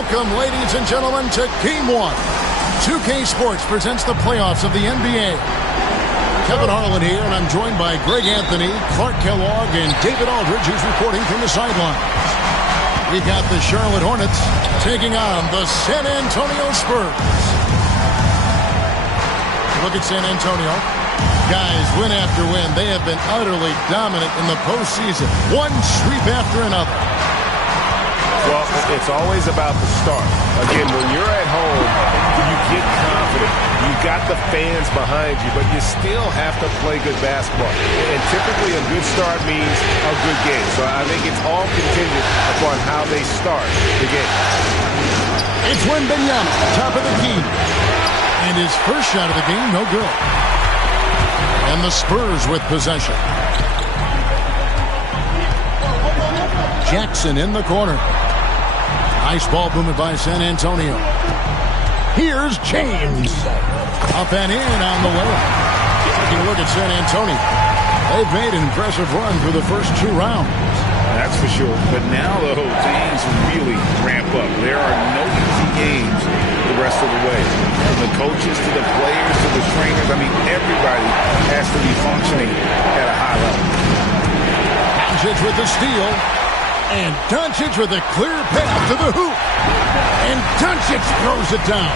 Welcome, ladies and gentlemen, to Game 1. 2K Sports presents the playoffs of the NBA. Kevin Harlan here, and I'm joined by Greg Anthony, Clark Kellogg, and David Aldridge, who's reporting from the sidelines. We got the Charlotte Hornets taking on the San Antonio Spurs. Look at San Antonio. Guys, win after win, they have been utterly dominant in the postseason. One sweep after another. Well, it's always about the start. Again, when you're at home, you get confident. You've got the fans behind you, but you still have to play good basketball. And typically a good start means a good game. So I think it's all contingent upon how they start the game. It's Wembanyama, top of the key. And his first shot of the game, no good. And the Spurs with possession. Jackson in the corner. Nice ball movement by San Antonio. Here's James. Up and in on the way. Taking a look at San Antonio. They've made an impressive run through the first 2 rounds. That's for sure. But now, though, things really ramp up. There are no easy games the rest of the way. From the coaches to the players to the trainers, I mean, everybody has to be functioning at a high level. Doncic with the steal. And Doncic with a clear path to the hoop. And Doncic throws it down.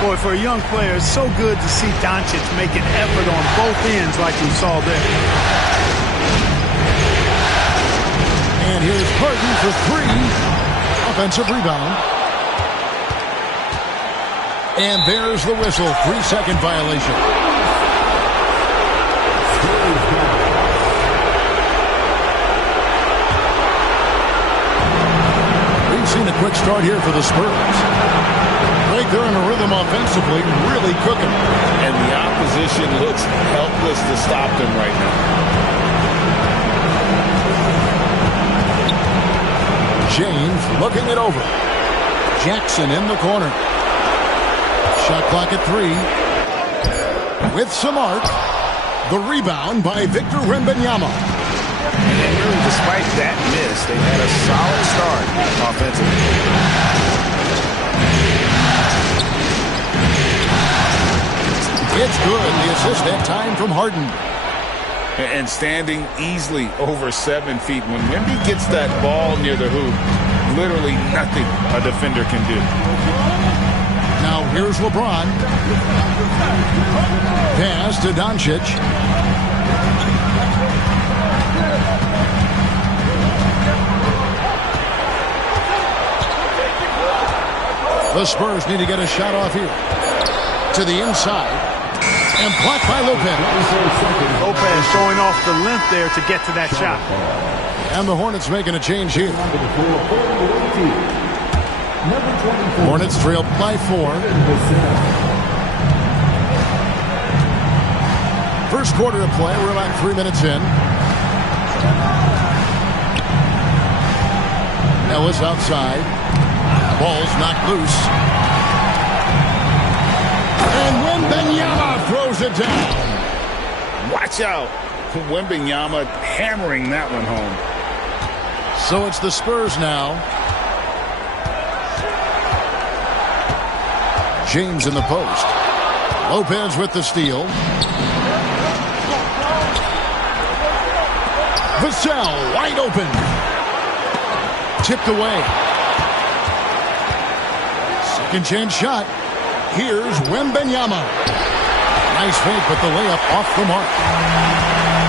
Boy, for a young player, it's so good to see Doncic make an effort on both ends like we saw there. And here's Harden for 3. Offensive rebound. And there's the whistle. 3-second violation. Seen a quick start here for the Spurs. Right, they're in a rhythm offensively, really cooking. And the opposition looks helpless to stop them right now. James looking it over. Jackson in the corner. Shot clock at 3. With some arc. The rebound by Victor Wembanyama. And really, despite that miss, they had a solid start offensively. It's good. The assist that time from Harden. And standing easily over 7 feet. When Wemby gets that ball near the hoop, literally nothing a defender can do. Now here's LeBron. Pass to Doncic. The Spurs need to get a shot off here. To the inside. And blocked by Lopez. Lopez showing off the length there to get to that shot. And the Hornets making a change here. Hornets trail by 4. First quarter of play. We're about 3 minutes in. Ellis outside. Ball's knocked loose. And Wembanyama throws it down. Watch out. Wembanyama hammering that one home. So it's the Spurs now. James in the post. Lopez with the steal. Vassell wide open. Tipped away. Second chance shot. Here's Wembanyama. Nice fake, but the layup off the mark.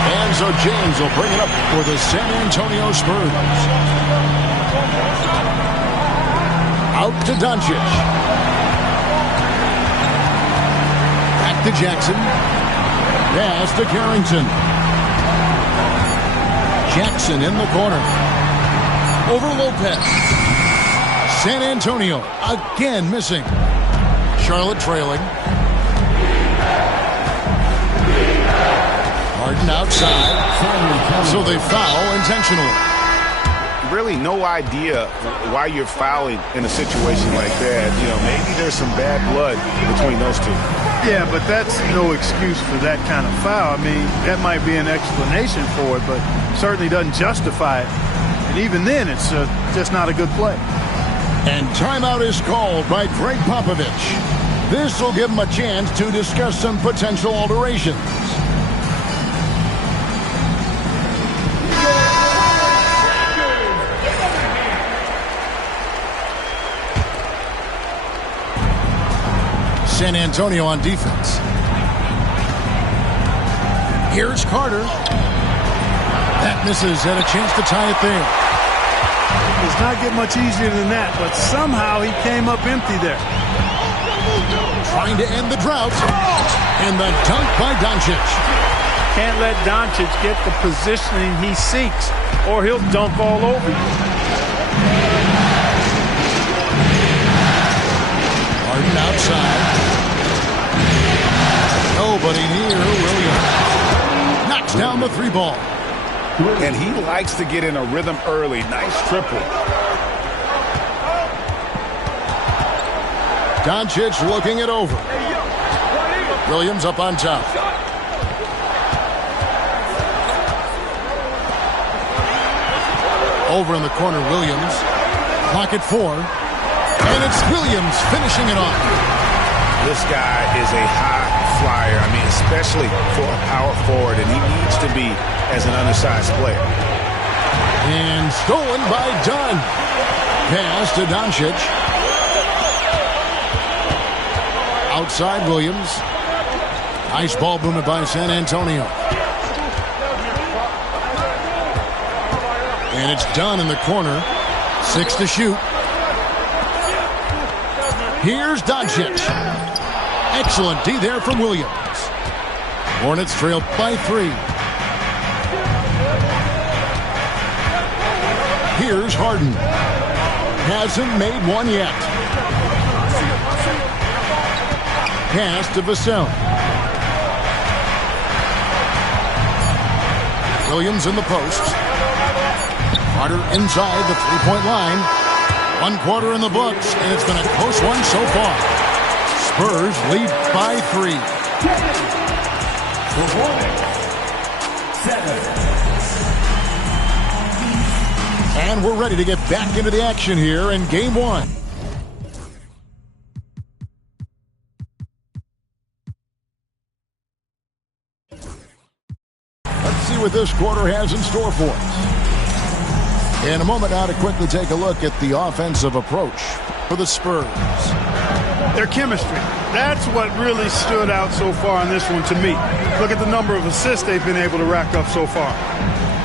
And so James will bring it up for the San Antonio Spurs. Out to Doncic. Back to Jackson. Pass to Carrington. Jackson in the corner. Over Lopez. San Antonio again missing. Charlotte trailing. Harden outside. So they foul intentionally. Really no idea why you're fouling in a situation like that. You know, maybe there's some bad blood between those two. Yeah, but that's no excuse for that kind of foul. I mean, that might be an explanation for it, but certainly doesn't justify it. And even then, it's just not a good play. And timeout is called by Greg Popovich. This will give him a chance to discuss some potential alterations. San Antonio on defense. Here's Carter. That misses, and a chance to tie it there. Does not get much easier than that, but somehow he came up empty there. Trying to end the drought. And the dunk by Doncic. Can't let Doncic get the positioning he seeks, or he'll dunk all over you. Harden outside. Nobody near Williams. Knocks down the three ball. And he likes to get in a rhythm early. Nice triple. Doncic looking it over. Williams up on top. Over in the corner, Williams. Clock at 4. And it's Williams finishing it off. This guy is a high flyer. I mean, especially for a power forward, and he needs to be as an undersized player. And stolen by Dunn. Pass to Doncic. Outside Williams. Nice ball movement by San Antonio. And it's Dunn in the corner. 6 to shoot. Here's Doncic. Excellent D there from Williams. Hornets trail by 3. Here's Harden. Hasn't made one yet. Pass to Vassell. Williams in the post. Carter inside the three-point line. 1 quarter in the books, and it's been a close one so far. Spurs lead by 3. And we're ready to get back into the action here in Game 1. Let's see what this quarter has in store for us. In a moment now to quickly take a look at the offensive approach for the Spurs. Their chemistry. That's what really stood out so far in this one to me. Look at the number of assists they've been able to rack up so far.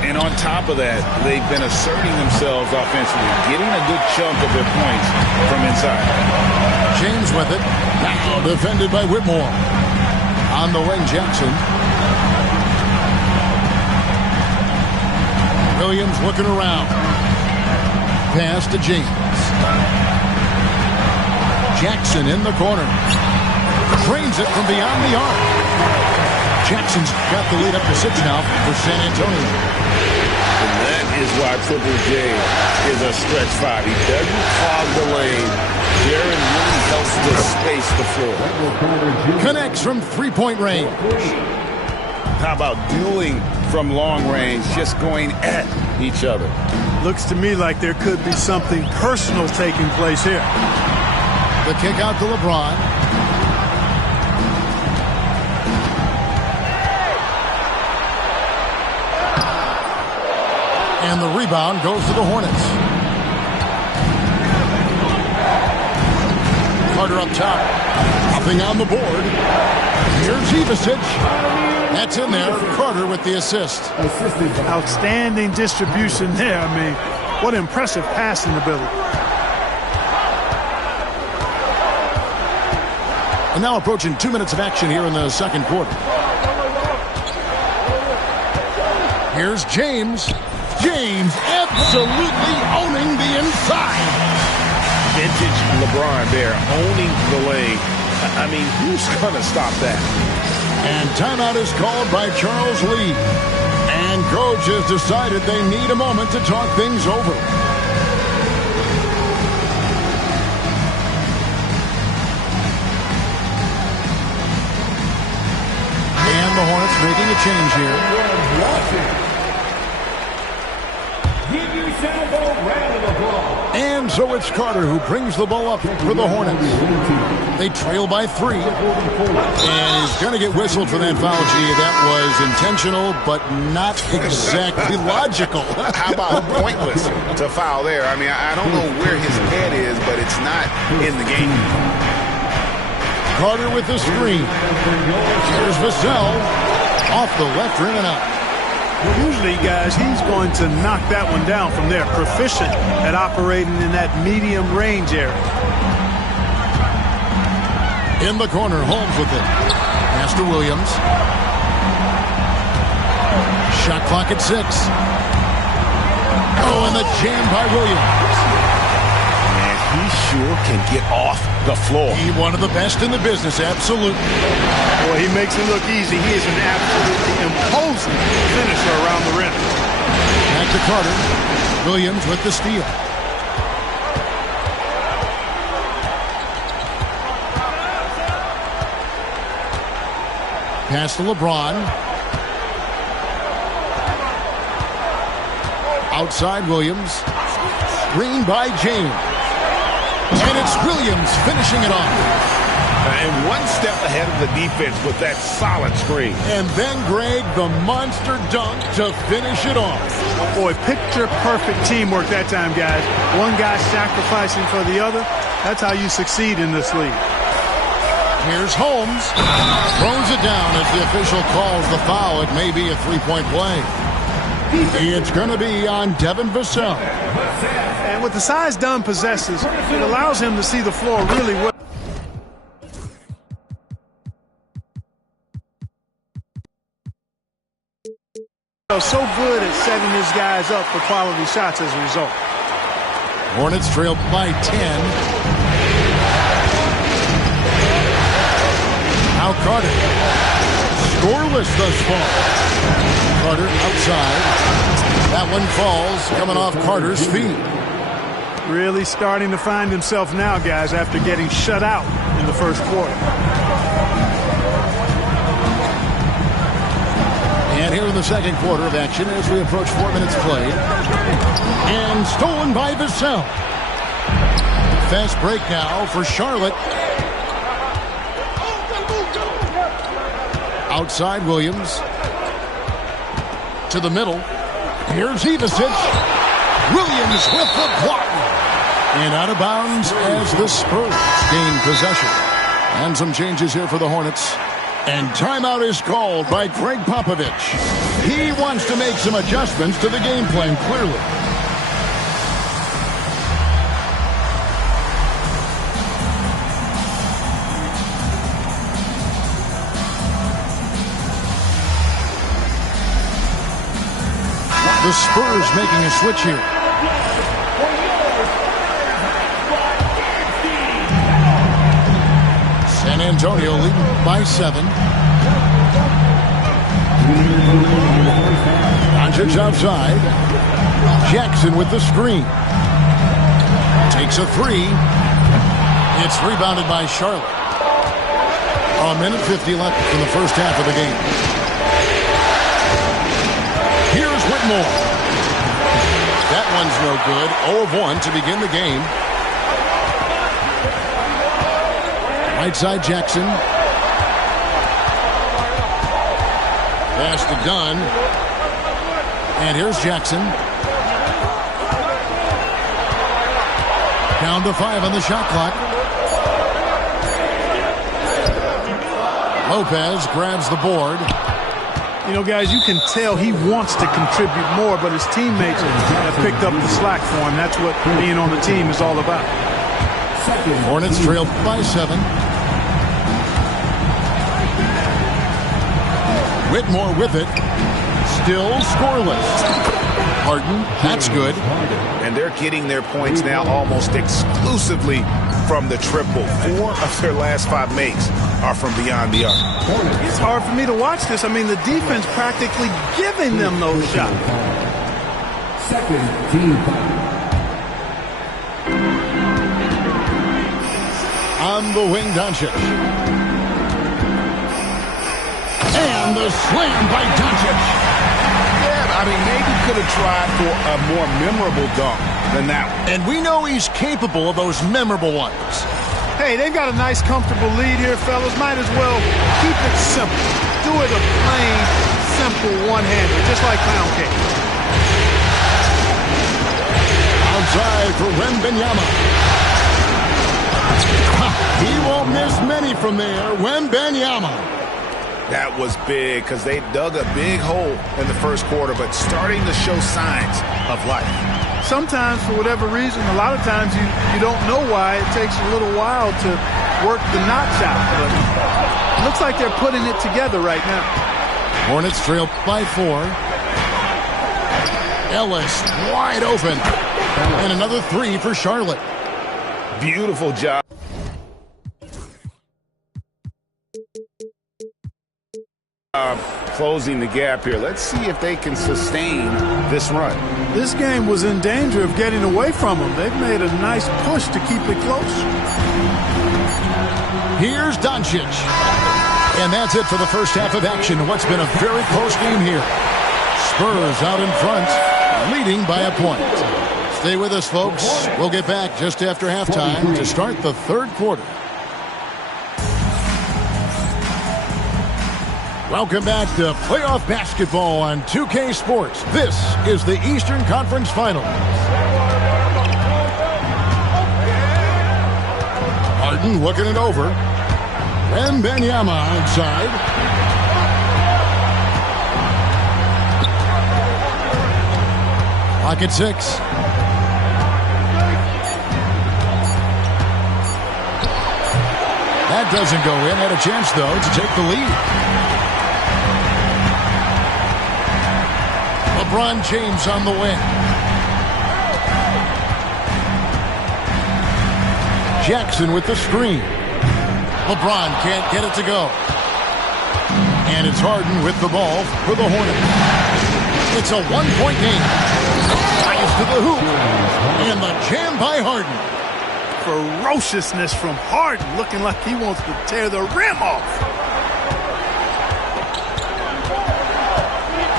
And on top of that, they've been asserting themselves offensively, getting a good chunk of their points from inside. James with it. Now defended by Whitmore. On the wing, Jackson. Williams looking around. Pass to James. Jackson in the corner. Drains it from beyond the arc. Jackson's got the lead up to 6 now for San Antonio. And that is why Triple J is a stretch 5. He doesn't clog the lane. Jaren really helps to space the floor. Connects from three-point range. How about dueling from long range, just going at each other? Looks to me like there could be something personal taking place here. The kick out to LeBron. And the rebound goes to the Hornets. Carter up top. Hopping on the board. Here's Ivisic. That's in there. Carter with the assist. Outstanding distribution there. I mean, what impressive passing ability. And now approaching 2 minutes of action here in the second quarter. Here's James. James absolutely owning the inside. Vintage LeBron there, owning the lane. I mean, who's going to stop that? And timeout is called by Charles Lee. And coach has decided they need a moment to talk things over. And the Hornets making a change here. And so it's Carter who brings the ball up for the Hornets. They trail by 3. And he's going to get whistled for that foul. Gee, that was intentional, but not exactly logical. How about pointless to foul there? I mean, I don't know where his head is, but it's not in the game. Carter with the screen. Here's Vassell off the left rim and out. Usually, guys, he's going to knock that one down from there. Proficient at operating in that medium range area. In the corner, Holmes with it. Pass to Williams. Shot clock at 6. Oh, and the jam by Williams. Man, he sure can get off the floor. He one of the best in the business, absolutely. Boy, he makes it look easy. He is an absolutely imposing finisher around the rim. Back to Carter. Williams with the steal. Pass to LeBron. Outside Williams. Screen by James. And it's Williams finishing it off. And one step ahead of the defense with that solid screen. And then, Greg, the monster dunk to finish it off. Boy, picture-perfect teamwork that time, guys. One guy sacrificing for the other. That's how you succeed in this league. Here's Holmes. Throws it down as the official calls the foul. It may be a three-point play. It's going to be on Devin Vassell. And with the size Dunn possesses, it allows him to see the floor really well. So good at setting his guys up for quality shots as a result. Hornets trail by 10. Now Carter. Scoreless thus far. Carter outside. That one falls, coming off Carter's feet. Really starting to find himself now, guys, after getting shut out in the first quarter. And here in the second quarter of action as we approach 4 minutes played. And stolen by Vassell. Fast break now for Charlotte. Outside Williams. To the middle. Here's Ivisic. Williams with the block. And out of bounds as the Spurs gain possession. And some changes here for the Hornets. And timeout is called by Greg Popovich. He wants to make some adjustments to the game plan, clearly. The Spurs making a switch here. San Antonio leading by 7. Doncic outside. Jackson with the screen. Takes a 3. It's rebounded by Charlotte. A minute 50 left in the first half of the game. Here's Whitmore. That one's no good. 0 of 1 to begin the game. Right side Jackson. Pass to Dunn. And here's Jackson. Down to 5 on the shot clock. Lopez grabs the board. You know, guys, you can tell he wants to contribute more, but his teammates have picked up the slack for him. That's what being on the team is all about. Hornets trail by 7. Whitmore with it. Still scoreless. Harden, that's good. And they're getting their points now almost exclusively from the triple. 4 of their last 5 makes are from beyond the arc. It's hard for me to watch this. I mean, the defense practically giving them those shots. Second team. On the wing, Doncic. And the slam by Doncic. I mean, maybe could have tried for a more memorable dunk than that one. And we know he's capable of those memorable ones. Hey, they've got a nice, comfortable lead here, fellas. Might as well keep it simple. Do it a plain, simple one-hander, just like pound cake. Outside for Wembanyama. He won't miss many from there. Wembanyama. That was big because they dug a big hole in the first quarter, but starting to show signs of life. Sometimes, for whatever reason, a lot of times you don't know why. It takes a little while to work the knots out. But it looks like they're putting it together right now. Hornets trail by 4. Ellis wide open. And another 3 for Charlotte. Beautiful job. Closing the gap here. Let's see if they can sustain this run. This game was in danger of getting away from them. They've made a nice push to keep it close. Here's Doncic. And that's it for the first half of action. What's been a very close game here. Spurs out in front, leading by a point. Stay with us, folks. We'll get back just after halftime to start the third quarter. Welcome back to playoff basketball on 2K Sports. This is the Eastern Conference Finals. Harden looking it over. Wembanyama outside. Clock at 6. That doesn't go in. Had a chance, though, to take the lead. LeBron James on the wing. Jackson with the screen. LeBron can't get it to go. And it's Harden with the ball for the Hornets. It's a one-point game. Drives to the hoop. And the jam by Harden. Ferociousness from Harden, looking like he wants to tear the rim off.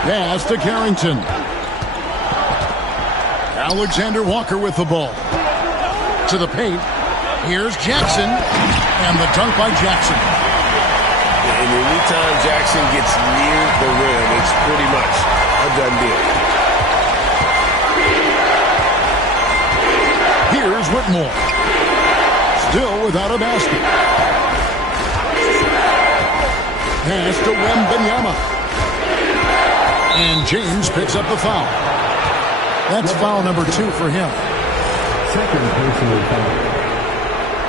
Pass to Carrington. Alexander Walker with the ball. To the paint. Here's Jackson. And the dunk by Jackson. And anytime Jackson gets near the rim, it's pretty much a done deal. Here's Whitmore. Still without a basket. Pass to Wembanyama. And James picks up the foul. That's foul number 2 for him. Second personal foul.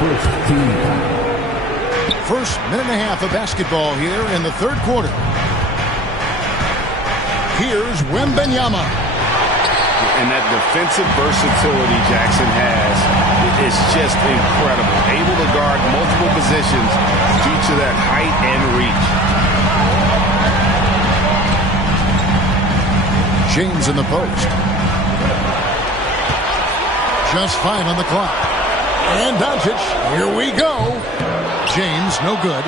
First team foul. First minute and a half of basketball here in the third quarter. Here's Wembanyama. And that defensive versatility Jackson has is just incredible. Able to guard multiple positions due to that height and reach. James in the post. Just 5 on the clock. And Doncic, here we go. James, no good.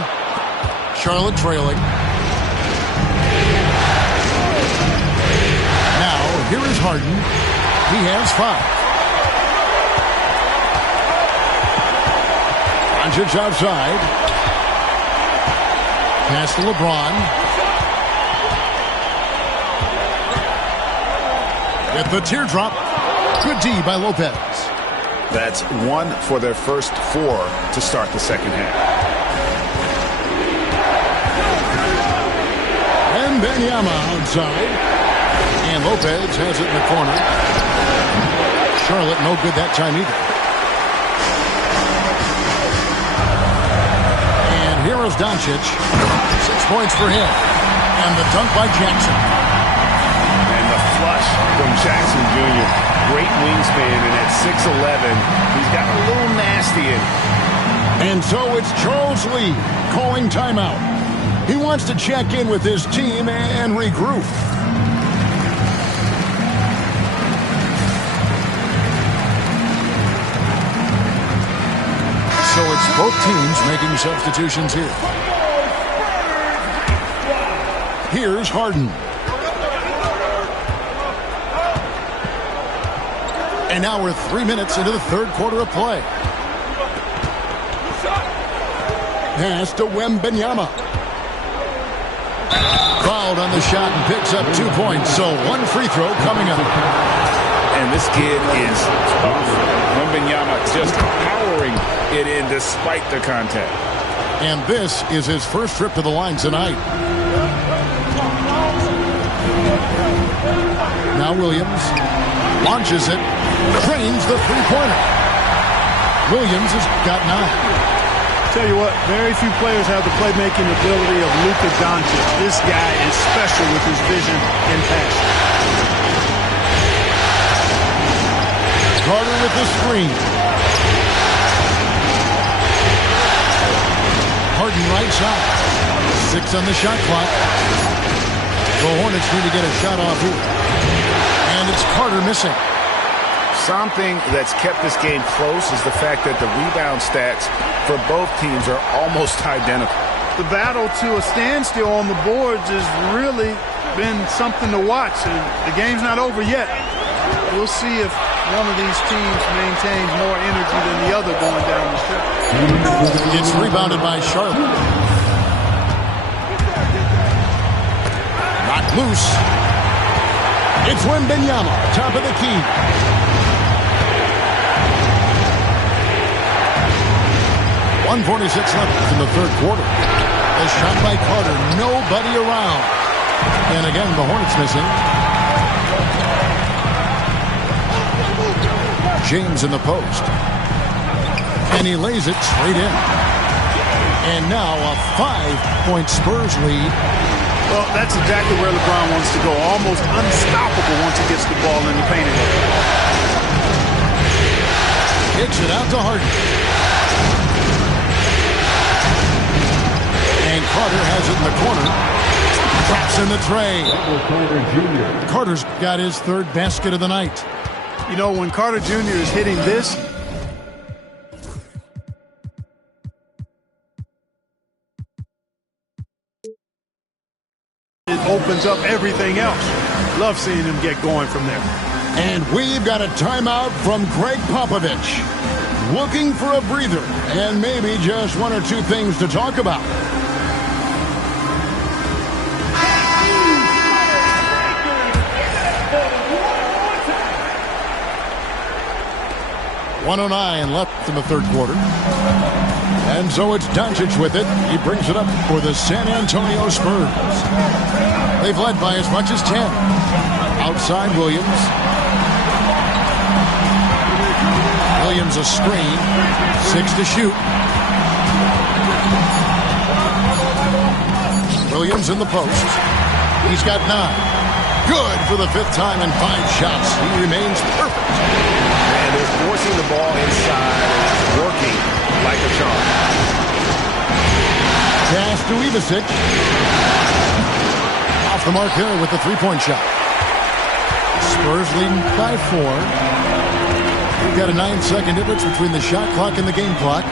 Charlotte trailing. Now, here is Harden. He has 5. Doncic outside. Pass to LeBron. With the teardrop. Good D by Lopez. That's 1 for their first 4 to start the second half. And Wembanyama outside. And Lopez has it in the corner. Charlotte no good that time either. And here is Doncic. 6 points for him. And the dunk by Jackson. And the flush from Jackson Jr. Great wingspan, and at 6'11", he's got a little nasty in it. And so it's Charles Lee calling timeout. He wants to check in with his team and regroup. So it's both teams making substitutions here. Here's Harden. And now we're 3 minutes into the third quarter of play. Pass to Wembanyama. Fouled on the shot and picks up 2 points. So 1 free throw coming up. And this kid is tough. Wembanyama just powering it in despite the contact. And this is his first trip to the line tonight. Now Williams launches it, drains the three-pointer. Williams has got 9. Tell you what, very few players have the playmaking ability of Luka Doncic. This guy is special with his vision and passion. Carter with the screen. Harden right side. 6 on the shot clock. The Hornets need to get a shot off here. And it's Carter missing. Something that's kept this game close is the fact that the rebound stats for both teams are almost identical. The battle to a standstill on the boards has really been something to watch. And the game's not over yet. We'll see if one of these teams maintains more energy than the other going down the stretch. It's rebounded by Charlotte. Not loose. It's Wembanyama, top of the key. .146 left in the third quarter. A shot by Carter, nobody around. And again, the Hornets missing. James in the post. And he lays it straight in. And now a 5-point Spurs lead. Well, that's exactly where LeBron wants to go. Almost unstoppable once he gets the ball in the paint area. Kicks it out to Harden. And Carter has it in the corner. Drops in the tray. Carter Jr. Carter's got his third basket of the night. You know, when Carter Jr. is hitting this, it opens up everything else. Love seeing him get going from there. And we've got a timeout from Greg Popovich. Looking for a breather and maybe just 1 or 2 things to talk about. .109 left in the third quarter. And so it's Doncic with it. He brings it up for the San Antonio Spurs. They've led by as much as 10. Outside Williams. Williams a screen. 6 to shoot. Williams in the post. He's got 9. Good for the 5th time in 5 shots. He remains perfect. And they're forcing the ball inside. It's working like a charm. Pass to Ivisic. Off the mark here with the 3-point shot. Spurs leading by 4. We've got a 9-second difference between the shot clock and the game clock.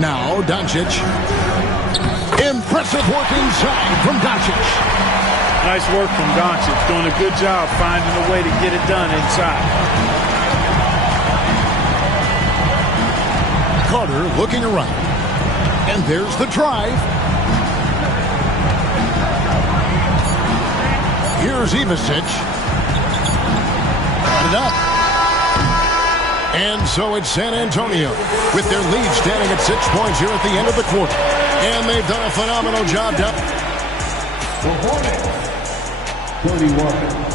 Now Doncic. Impressive work inside from Doncic. Nice work from Doncic. Doing a good job finding a way to get it done inside. Carter looking around. And there's the drive. Here's Ivisic. it up. And so it's San Antonio with their lead standing at 6 points here at the end of the quarter. And they've done a phenomenal job down. The Hornets, 31.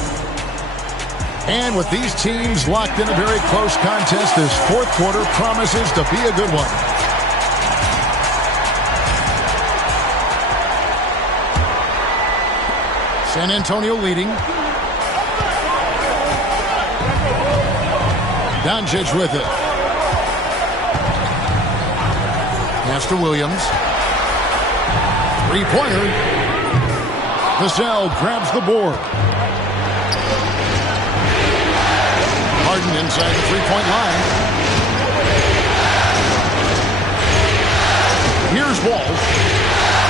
And with these teams locked in a very close contest, this fourth quarter promises to be a good one. San Antonio leading. Doncic with it. Pass to Williams. Three-pointer. Vassell grabs the board. Harden inside the three-point line. Here's Walsh.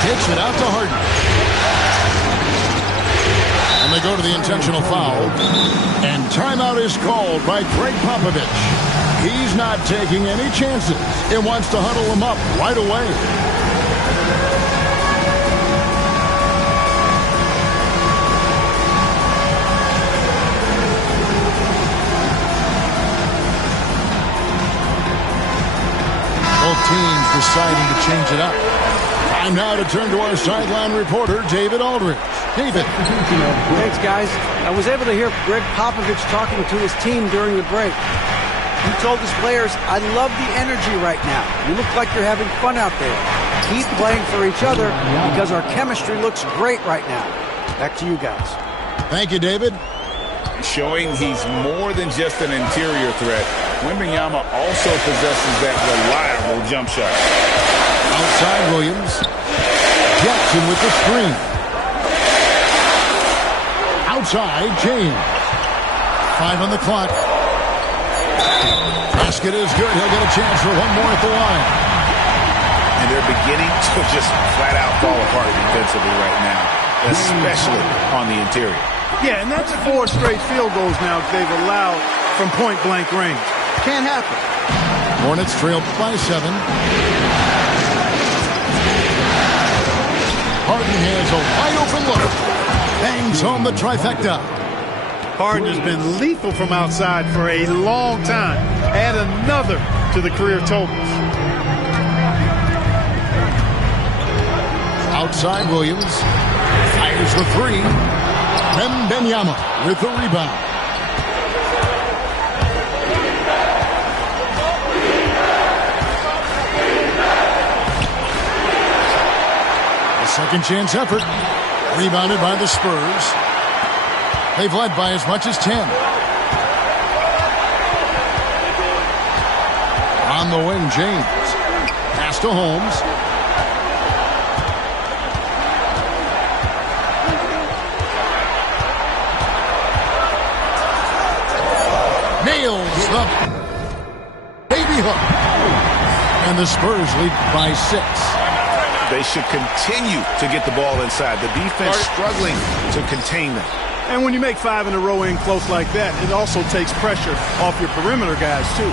Takes it out to Harden. And they go to the intentional foul. And timeout is called by Greg Popovich. He's not taking any chances. It wants to huddle him up right away. Both teams deciding to change it up. Time now to turn to our sideline reporter, David Aldridge. David. Thanks, guys. I was able to hear Greg Popovich talking to his team during the break. He told his players, I love the energy right now. You look like you're having fun out there. Keep playing for each other because our chemistry looks great right now. Back to you guys. Thank you, David. Showing he's more than just an interior threat. Wembanyama also possesses that reliable jump shot. Outside Williams. Jackson with the screen. Outside James. 5 on the clock. Basket is good. He'll get a chance for one more at the line. And they're beginning to just flat out fall apart defensively right now, especially on the interior. Yeah, and that's 4 straight field goals now they've allowed from point-blank range. Can't happen. Hornets trail by 7. Harden has a wide-open look. Bangs home the trifecta. Harden has been lethal from outside for a long time. Add another to the career totals. Outside Williams. Fires the 3. Wembanyama with the rebound. A second chance effort. Rebounded by the Spurs. They've led by as much as 10. On the wing, James. Pass to Holmes. Nails the baby hook. And the Spurs lead by 6. They should continue to get the ball inside. The defense struggling to contain them. And when you make 5 in a row in close like that, it also takes pressure off your perimeter guys, too.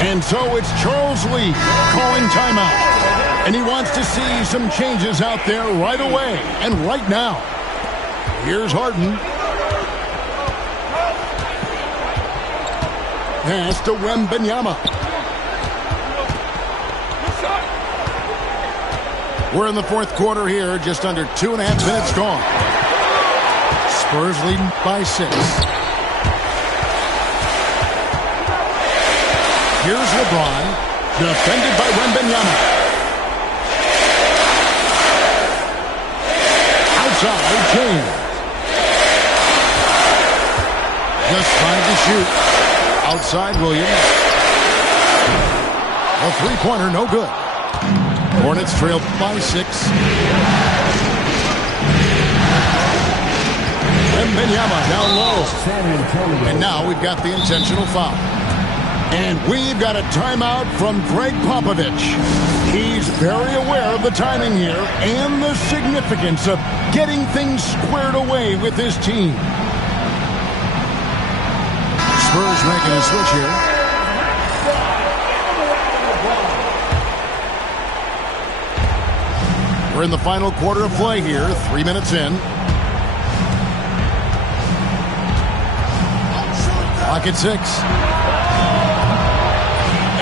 And so it's Charles Lee calling timeout. And he wants to see some changes out there right away and right now. Here's Harden. Pass to Wembanyama. We're in the fourth quarter here, just under 2.5 minutes gone. Spurs leading by 6. Here's LeBron, defended by Wembanyama. Outside, James. Just trying to shoot. Outside Williams. A three-pointer, no good. Hornets trail by 6. Wembanyama down low. And now we've got the intentional foul. And we've got a timeout from Greg Popovich. He's very aware of the timing here and the significance of getting things squared away with his team. Spurs making a switch here. We're in the final quarter of play here, 3 minutes in. Clock at 6.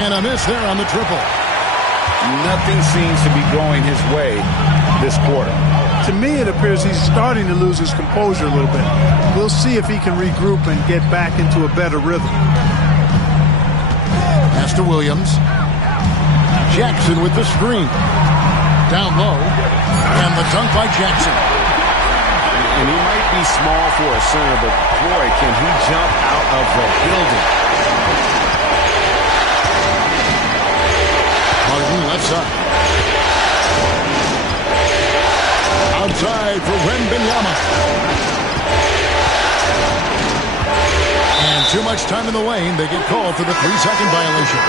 And a miss there on the triple. Nothing seems to be going his way this quarter. To me, it appears he's starting to lose his composure a little bit. We'll see if he can regroup and get back into a better rhythm. Pass to Williams. Jackson with the screen. Down low. And the dunk by Jackson. And he might be small for a center, but boy, can he jump out of the building. Harden left side. Outside for Wembanyama. And too much time in the lane. They get called for the 3-second violation.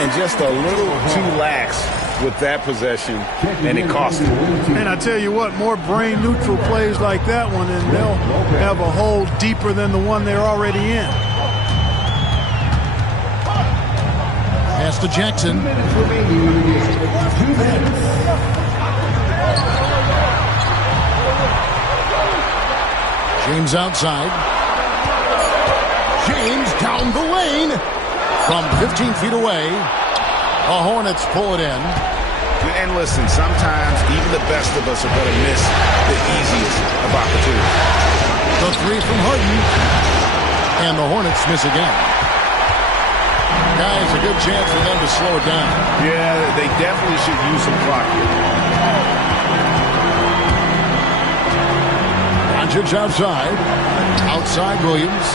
And just a little too lax with that possession, and it cost him. And I tell you what, more brain-neutral plays like that one, and they'll have a hole deeper than the one they're already in. Pass to Jackson. James outside. James down the lane. From 15 feet away, the Hornets pull it in. And listen, sometimes even the best of us are going to miss the easiest of opportunities. The three from Harden. And the Hornets miss again. Guys, a good chance for them to slow it down. Yeah, they definitely should use some clock here. Doncic outside. Outside Williams.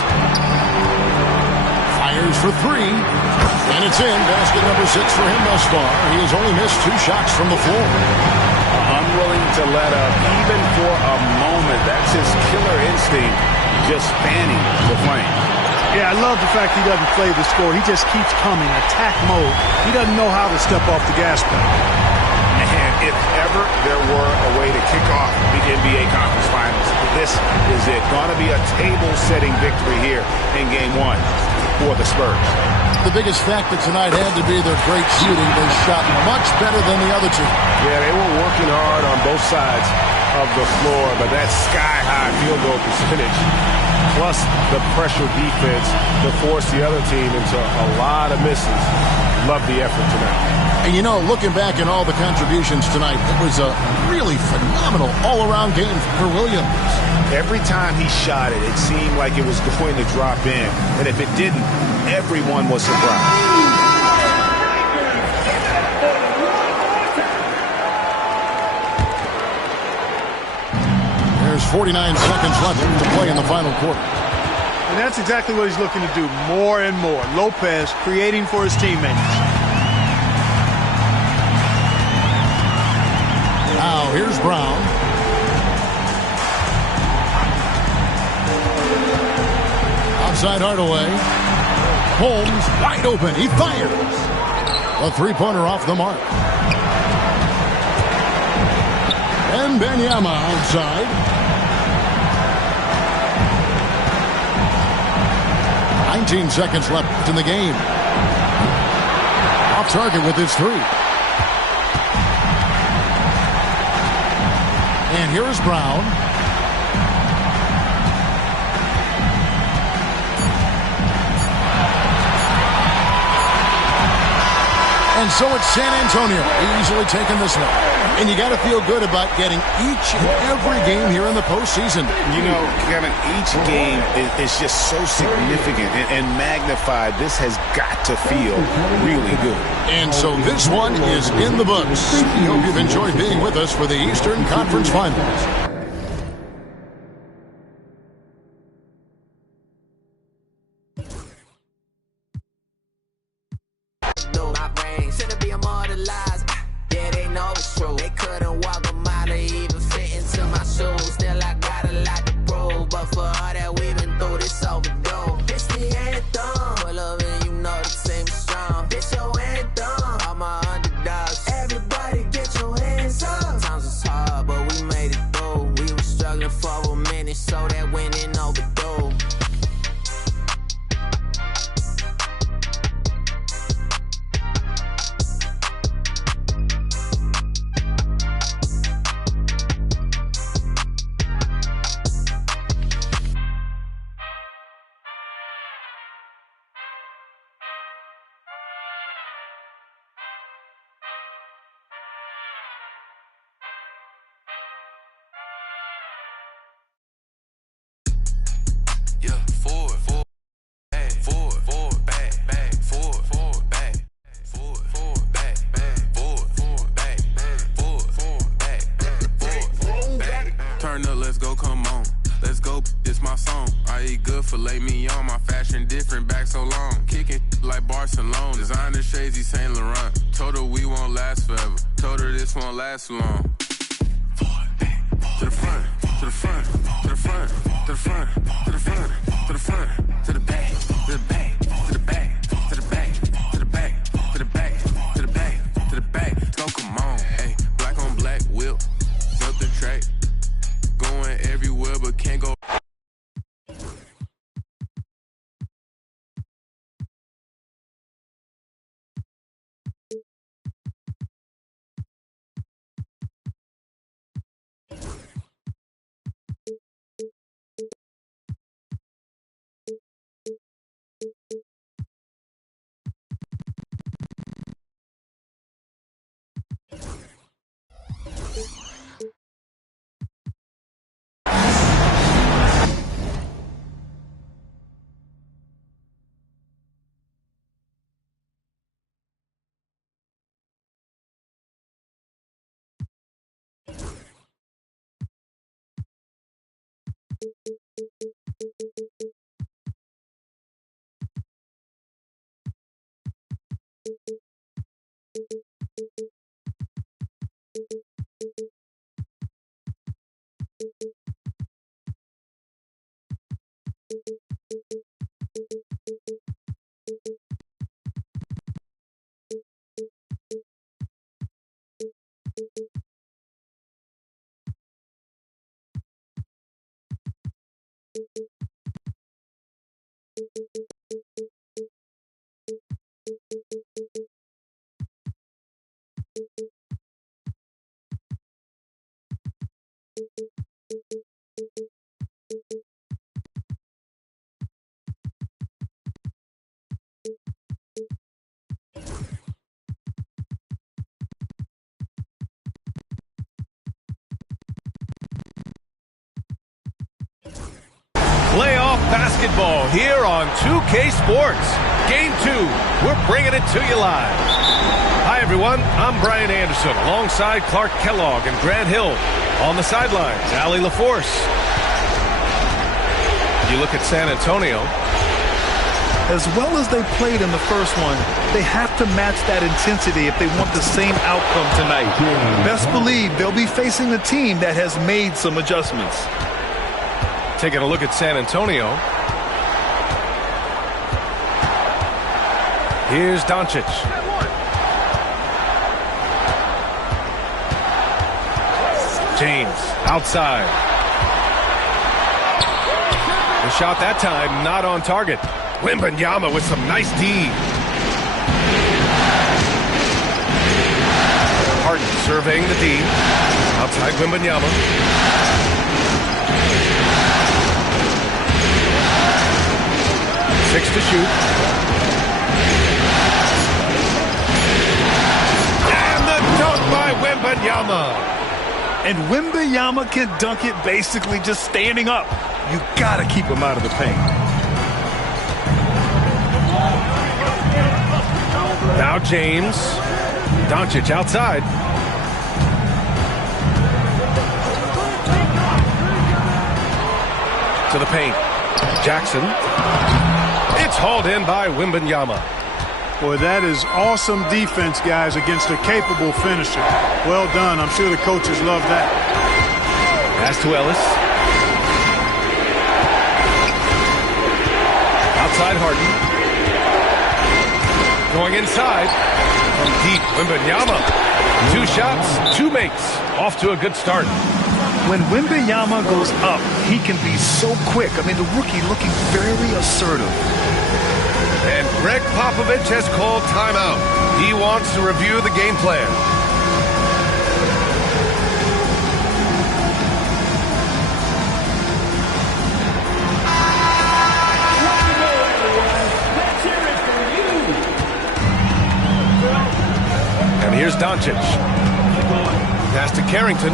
Fires for three. And it's in. Basket number 6 for him thus far. He has only missed 2 shots from the floor. Unwilling to let up even for a moment. That's his killer instinct, just fanning the flame. Yeah, I love the fact he doesn't play the score. He just keeps coming, attack mode. He doesn't know how to step off the gas pedal. And if ever there were a way to kick off the NBA Conference Finals, this is it. Going to be a table-setting victory here in Game 1 for the Spurs. The biggest factor tonight had to be their great shooting. They shot much better than the other two. Yeah, they were working hard on both sides of the floor, but that sky-high field goal percentage plus the pressure defense to force the other team into a lot of misses. Love the effort tonight. And you know, looking back at all the contributions tonight, it was a really phenomenal all-around game for Williams. Every time he shot it, it seemed like it was going to drop in. And if it didn't, everyone was surprised. There's 49 seconds left to play in the final quarter. And that's exactly what he's looking to do, more and more. Lopez creating for his teammates. Now here's Brown. Outside Hardaway. Holmes wide open. He fires. A three-pointer off the mark. Wembanyama outside. 19 seconds left in the game. Off target with his three. And here is Brown. And so it's San Antonio easily taking this one. And you got to feel good about getting each and every game here in the postseason. You know, Kevin, each game is just so significant and magnified. This has got to feel really good. And so this one is in the books. We hope you've enjoyed being with us for the Eastern Conference Finals. Everybody get your hands up. Sometimes it's hard, but we made it through. Turn up, let's go, come on. Let's go, it's my song. I eat good, fillet mignon. My fashion different, back so long. Kicking like Barcelona. Designer shades, Saint Laurent. Told her we won't last forever. Told her this won't last long. To the front, to the front, to the front, to the front, to the front, to the front, to the back, to the back, to the back, to the back, to the back, to the back, to the back, to the back. So come on, hey, black on black whip, up the track, going everywhere but can't go. Playoff basketball here on 2K Sports. Game 2, we're bringing it to you live. Hi, everyone. I'm Brian Anderson alongside Clark Kellogg and Grant Hill. On the sidelines, Allie LaForce. You look at San Antonio. As well as they played in the first one, they have to match that intensity if they want the same outcome tonight. Best believe they'll be facing a team that has made some adjustments. Taking a look at San Antonio. Here's Doncic. James outside. The shot that time not on target. Wembanyama with some nice D. Harden surveying the D. Outside Wembanyama. 6 to shoot. And the dunk by Wembanyama. And Wembanyama can dunk it basically just standing up. You got to keep him out of the paint. Now James. Doncic outside. To the paint. Jackson. It's hauled in by Wembanyama. Boy, that is awesome defense, guys, against a capable finisher. Well done. I'm sure the coaches love that. Pass to Ellis. Outside Harden. Going inside. From deep, Wembanyama. 2 shots, 2 makes. Off to a good start. When Wembanyama goes up, he can be so quick. I mean, the rookie looking very assertive. And Greg Popovich has called timeout. He wants to review the game plan. And here's Doncic. Pass to Carrington.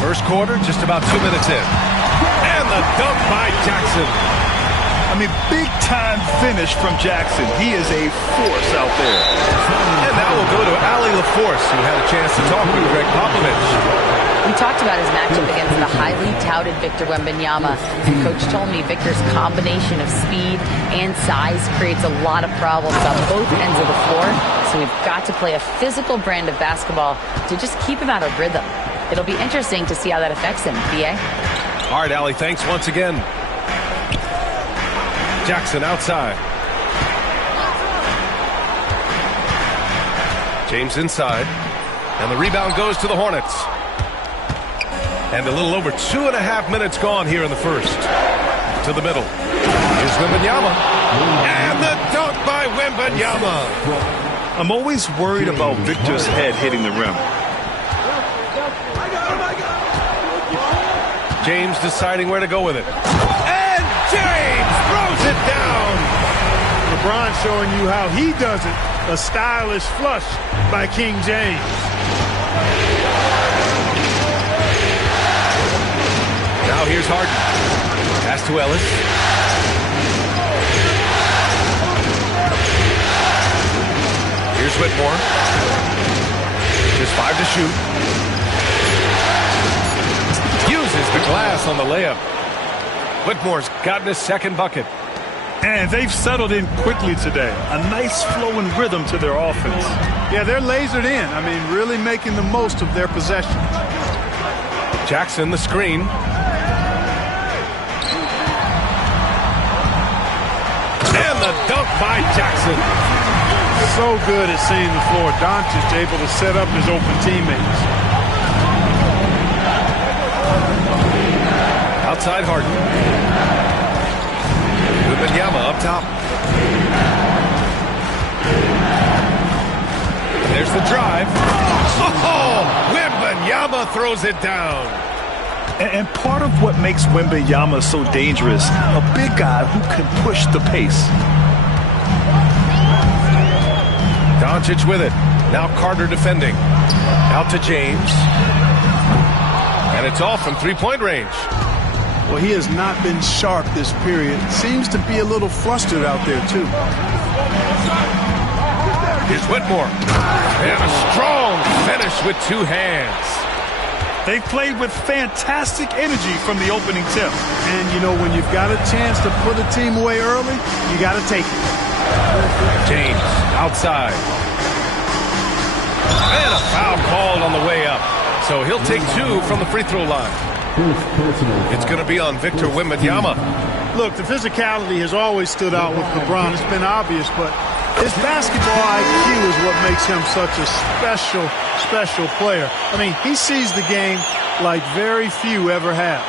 First quarter, just about 2 minutes in. And the dunk by Jackson. I mean, big-time finish from Jackson. He is a force out there. And now we'll go to Allie LaForce, who had a chance to talk with Greg Popovich. We talked about his matchup against the highly touted Victor Wembanyama, and Coach told me Victor's combination of speed and size creates a lot of problems on both ends of the floor, so we've got to play a physical brand of basketball to just keep him out of rhythm. It'll be interesting to see how that affects him, B.A. All right, Allie, thanks once again. Jackson outside. James inside. And the rebound goes to the Hornets. And a little over 2.5 minutes gone here in the first. To the middle. Here's Wembanyama. And the dunk by Wembanyama. I'm always worried about Victor's head hitting the rim. James deciding where to go with it. And James throws it down. LeBron showing you how he does it. A stylish flush by King James. Now here's Harden. Pass to Ellis. Here's Whitmore. Just 5 to shoot. Uses the glass on the layup. Whitmore's gotten his second bucket. And they've settled in quickly today. A nice flowing rhythm to their offense. Yeah, they're lasered in. I mean, really making the most of their possession. Jackson, the screen. And the dunk by Jackson. So good at seeing the floor. Doncic able to set up his open teammates. Outside Harden. Wembanyama up top. There's the drive. Oh, Wembanyama throws it down. And part of what makes Wembanyama so dangerous, a big guy who can push the pace. Doncic with it. Now Carter defending. Out to James. And it's off from three-point range. Well, he has not been sharp this period. Seems to be a little flustered out there, too. Here's Whitmore. And a strong finish with two hands. They played with fantastic energy from the opening tip. And, you know, when you've got a chance to put a team away early, you got to take it. James outside. And a foul called on the way up. So he'll take 2 from the free throw line. It's going to be on Victor Wembanyama. Look, the physicality has always stood out with LeBron. It's been obvious, but his basketball IQ is what makes him such a special player. I mean, he sees the game like very few ever have.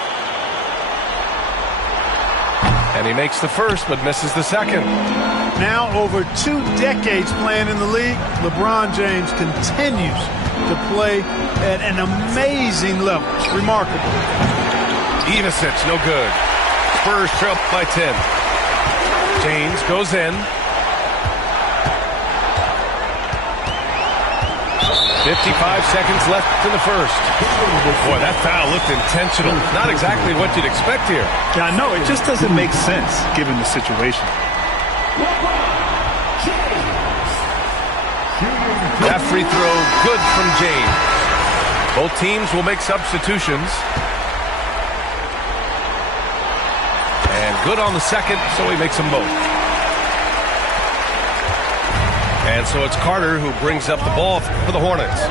And he makes the first, but misses the second. Now, over 2 decades playing in the league, LeBron James continues to play at an amazing level. It's remarkable. Ivicic, no good. Spurs trail by 10. James goes in. 55 seconds left in the first. Boy, that foul looked intentional. Not exactly what you'd expect here. Yeah, I know. It just doesn't make sense given the situation. That free throw good from James. Both teams will make substitutions. And good on the second, so he makes them both. And so it's Carter who brings up the ball for the Hornets.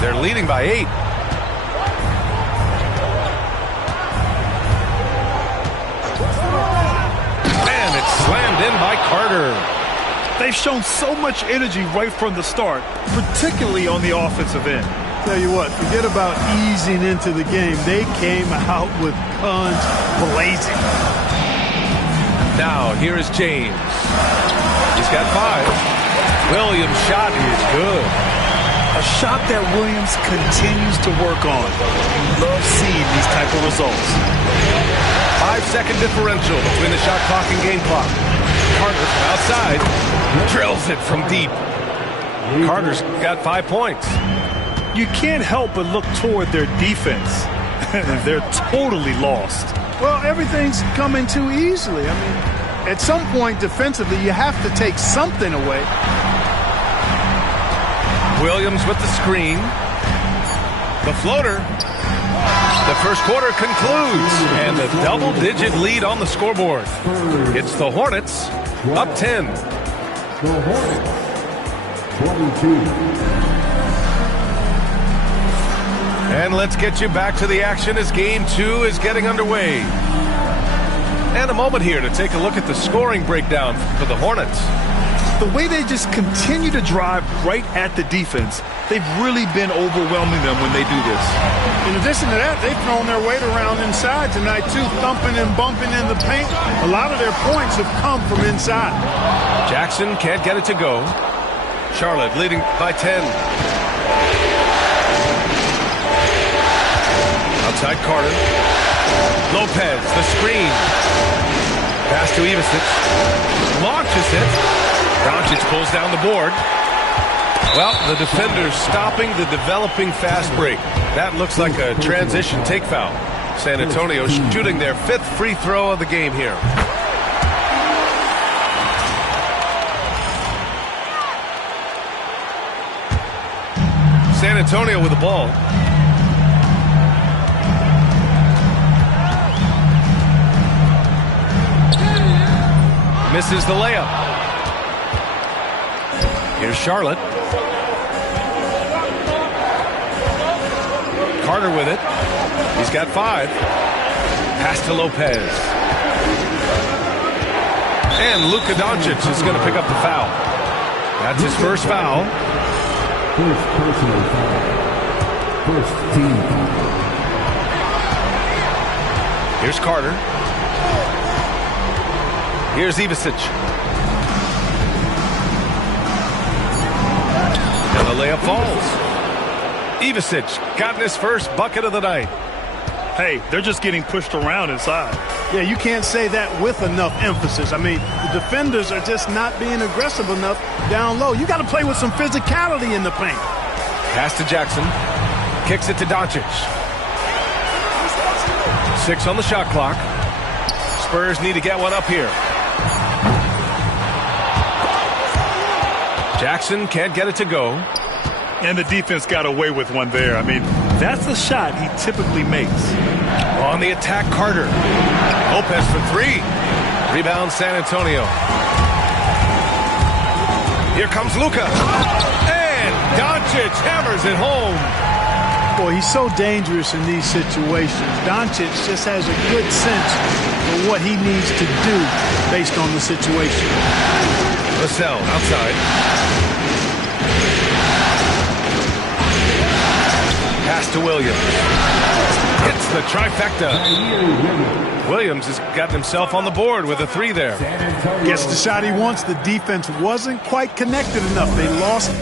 They're leading by 8. And it's slammed in by Carter. They've shown so much energy right from the start, particularly on the offensive end. Tell you what, forget about easing into the game. They came out with guns blazing. Now, here is James. He's got 5. Williams' shot is good. A shot that Williams continues to work on. Love seeing these type of results. 5-second differential between the shot clock and game clock. Carter from outside drills it from deep. Carter's got 5 points. You can't help but look toward their defense. They're totally lost. Well, everything's coming too easily. I mean, At some point, defensively, you have to take something away. Williams with the screen. The floater. The first quarter concludes, and a double-digit lead on the scoreboard. It's the Hornets up 10. The Hornets, 22. And let's get you back to the action as Game 2 is getting underway. And a moment here to take a look at the scoring breakdown for the Hornets. The way they just continue to drive right at the defense, they've really been overwhelming them when they do this. In addition to that, they've thrown their weight around inside tonight, too, thumping and bumping in the paint. A lot of their points have come from inside. Jackson can't get it to go. Charlotte leading by 10. Outside Carter. Lopez, the screen. Pass to Ivisic. Launches it. Doncic pulls down the board. Well, the defender's stopping the developing fast break. That looks like a transition take foul. San Antonio shooting their 5th free throw of the game here. San Antonio with the ball. Misses the layup. Here's Charlotte. Carter with it. He's got 5. Pass to Lopez. And Luka Doncic is going to pick up the foul. That's his first foul. First personal foul. First team foul. Here's Carter. Here's Ivisic. And the layup falls. Ivisic gotten his first bucket of the night. Hey, they're just getting pushed around inside. Yeah, you can't say that with enough emphasis. I mean, the defenders are just not being aggressive enough down low. You got to play with some physicality in the paint. Pass to Jackson. Kicks it to Doncic. 6 on the shot clock. Spurs need to get one up here. Jackson can't get it to go. And the defense got away with one there. I mean, that's the shot he typically makes. On the attack, Carter. Lopez for 3. Rebound, San Antonio. Here comes Luka. And Doncic hammers it home. Boy, he's so dangerous in these situations. Doncic just has a good sense for what he needs to do based on the situation. Vassell outside. Pass to Williams. Hits the trifecta. Williams has gotten himself on the board with a 3 there. Gets the shot he wants. The defense wasn't quite connected enough. They lost.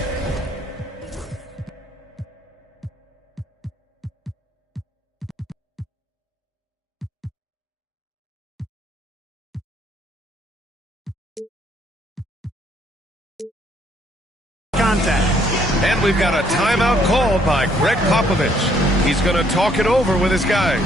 Contact. And we've got a timeout called by Greg Popovich. He's going to talk it over with his guys.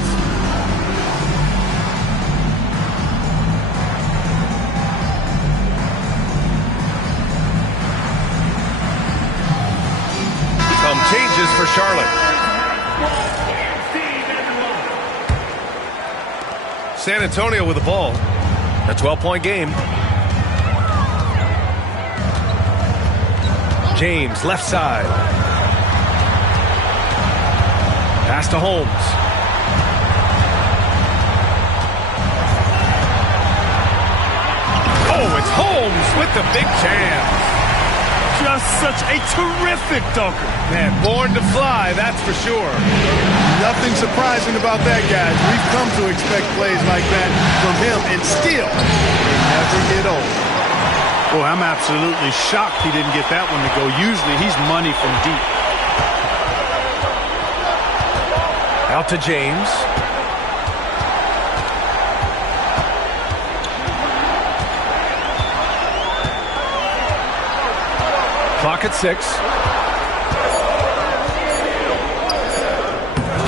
Some changes for Charlotte. San Antonio with the ball. A 12-point game. James, left side. Pass to Holmes. Oh, it's Holmes with the big jam. Just such a terrific dunker. Man, born to fly, that's for sure. Nothing surprising about that, guys. We've come to expect plays like that from him, and still, they never get old. Boy, I'm absolutely shocked he didn't get that one to go. Usually, he's money from deep. Out to James. Clock at 6.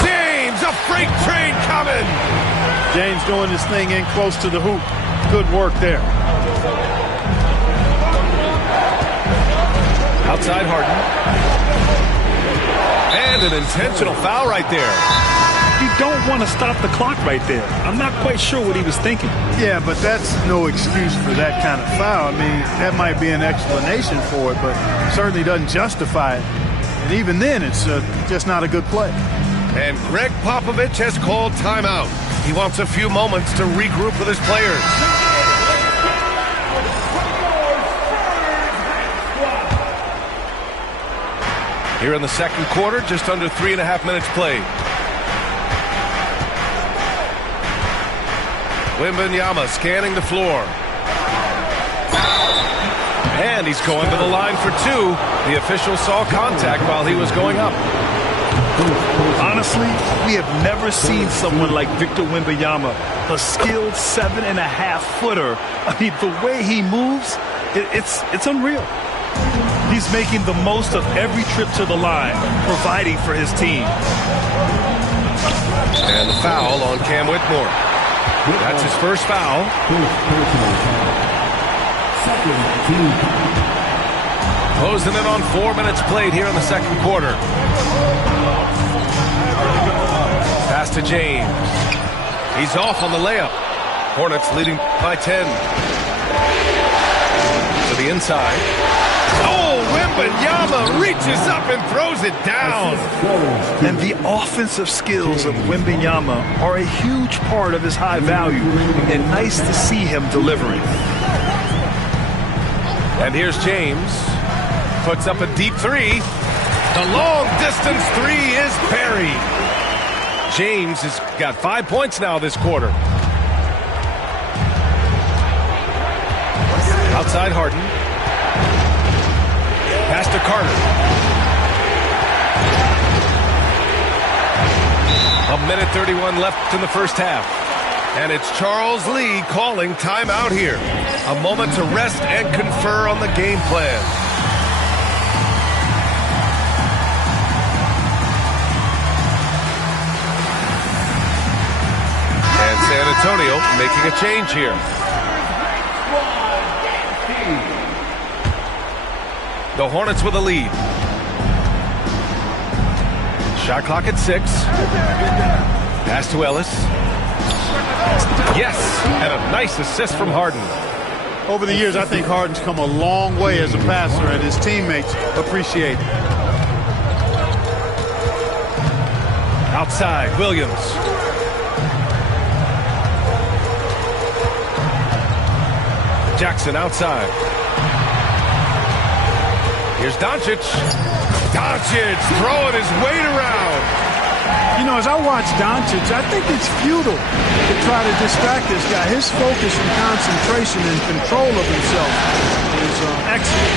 James, a freight train coming. James doing this thing in close to the hoop. Good work there. Outside Harden. And an intentional foul right there. You don't want to stop the clock right there. I'm not quite sure what he was thinking. Yeah, but that's no excuse for that kind of foul. I mean, that might be an explanation for it, but certainly doesn't justify it. And even then, it's just not a good play. And Greg Popovich has called timeout. He wants a few moments to regroup with his players. Here in the second quarter, just under 3.5 minutes played. Wembanyama scanning the floor. And he's going to the line for two. The official saw contact while he was going up. Honestly, we have never seen someone like Victor Wembanyama, a skilled 7.5-footer. I mean, the way he moves, it's unreal. He's making the most of every trip to the line, providing for his team. And the foul on Cam Whitmore. That's his first foul. Closing in on 4 minutes played here in the second quarter. Pass to James. He's off on the layup. Hornets leading by 10. To the inside. Oh, Wembanyama reaches up and throws it down. And the offensive skills of Wembanyama are a huge part of his high value, and nice to see him delivering. And here's James. Puts up a deep three. The long distance three is buried. James has got 5 points now this quarter. Outside Harden. Pass to Carter. 1:31 left in the first half. And it's Charles Lee calling timeout here. A moment to rest and confer on the game plan. And San Antonio making a change here. The Hornets with a lead. Shot clock at 6. Pass to Ellis. Yes, and a nice assist from Harden. Over the years, I think Harden's come a long way as a passer, and his teammates appreciate it. Outside, Williams. Jackson outside. Here's Doncic. Doncic throwing his weight around. You know, as I watch Doncic, I think it's futile to try to distract this guy. His focus and concentration and control of himself is excellent.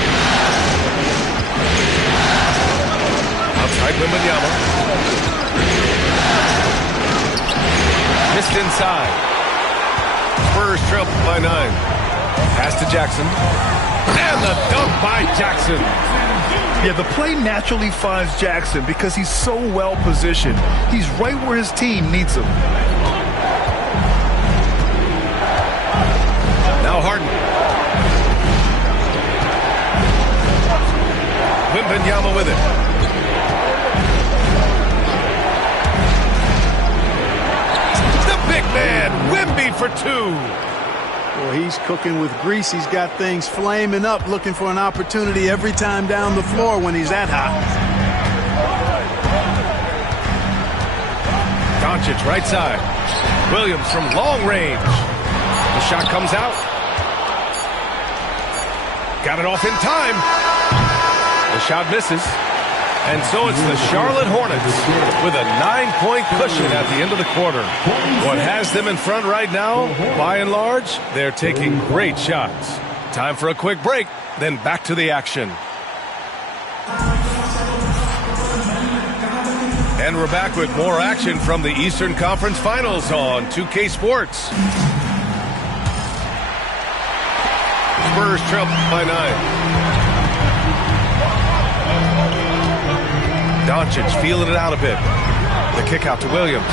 Outside Wembanyama. Missed inside. Spurs trail by 9. Pass to Jackson. And the dunk by Jackson. Yeah, the play naturally finds Jackson because he's so well positioned. He's right where his team needs him. Now Harden. Wembanyama with it. The big man, Wemby for 2. Well, he's cooking with grease. He's got things flaming up, looking for an opportunity every time down the floor when he's that hot. Doncic right side. Williams from long range. The shot comes out. Got it off in time. The shot misses. And so it's the Charlotte Hornets with a 9-point cushion at the end of the quarter. What has them in front right now, by and large, they're taking great shots. Time for a quick break, then back to the action. And we're back with more action from the Eastern Conference Finals on 2K Sports. Spurs trail by 9. Doncic feeling it out a bit. The kick out to Williams.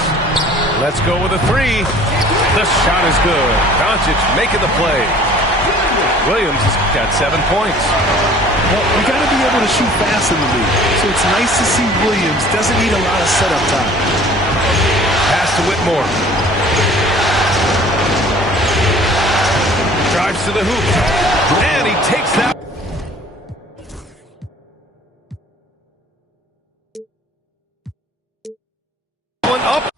Let's go with a 3. The shot is good. Doncic making the play. Williams has got 7 points. Well, we got to be able to shoot fast in the league. So it's nice to see Williams doesn't need a lot of setup time. Pass to Whitmore. Drives to the hoop. And he takes that. One up.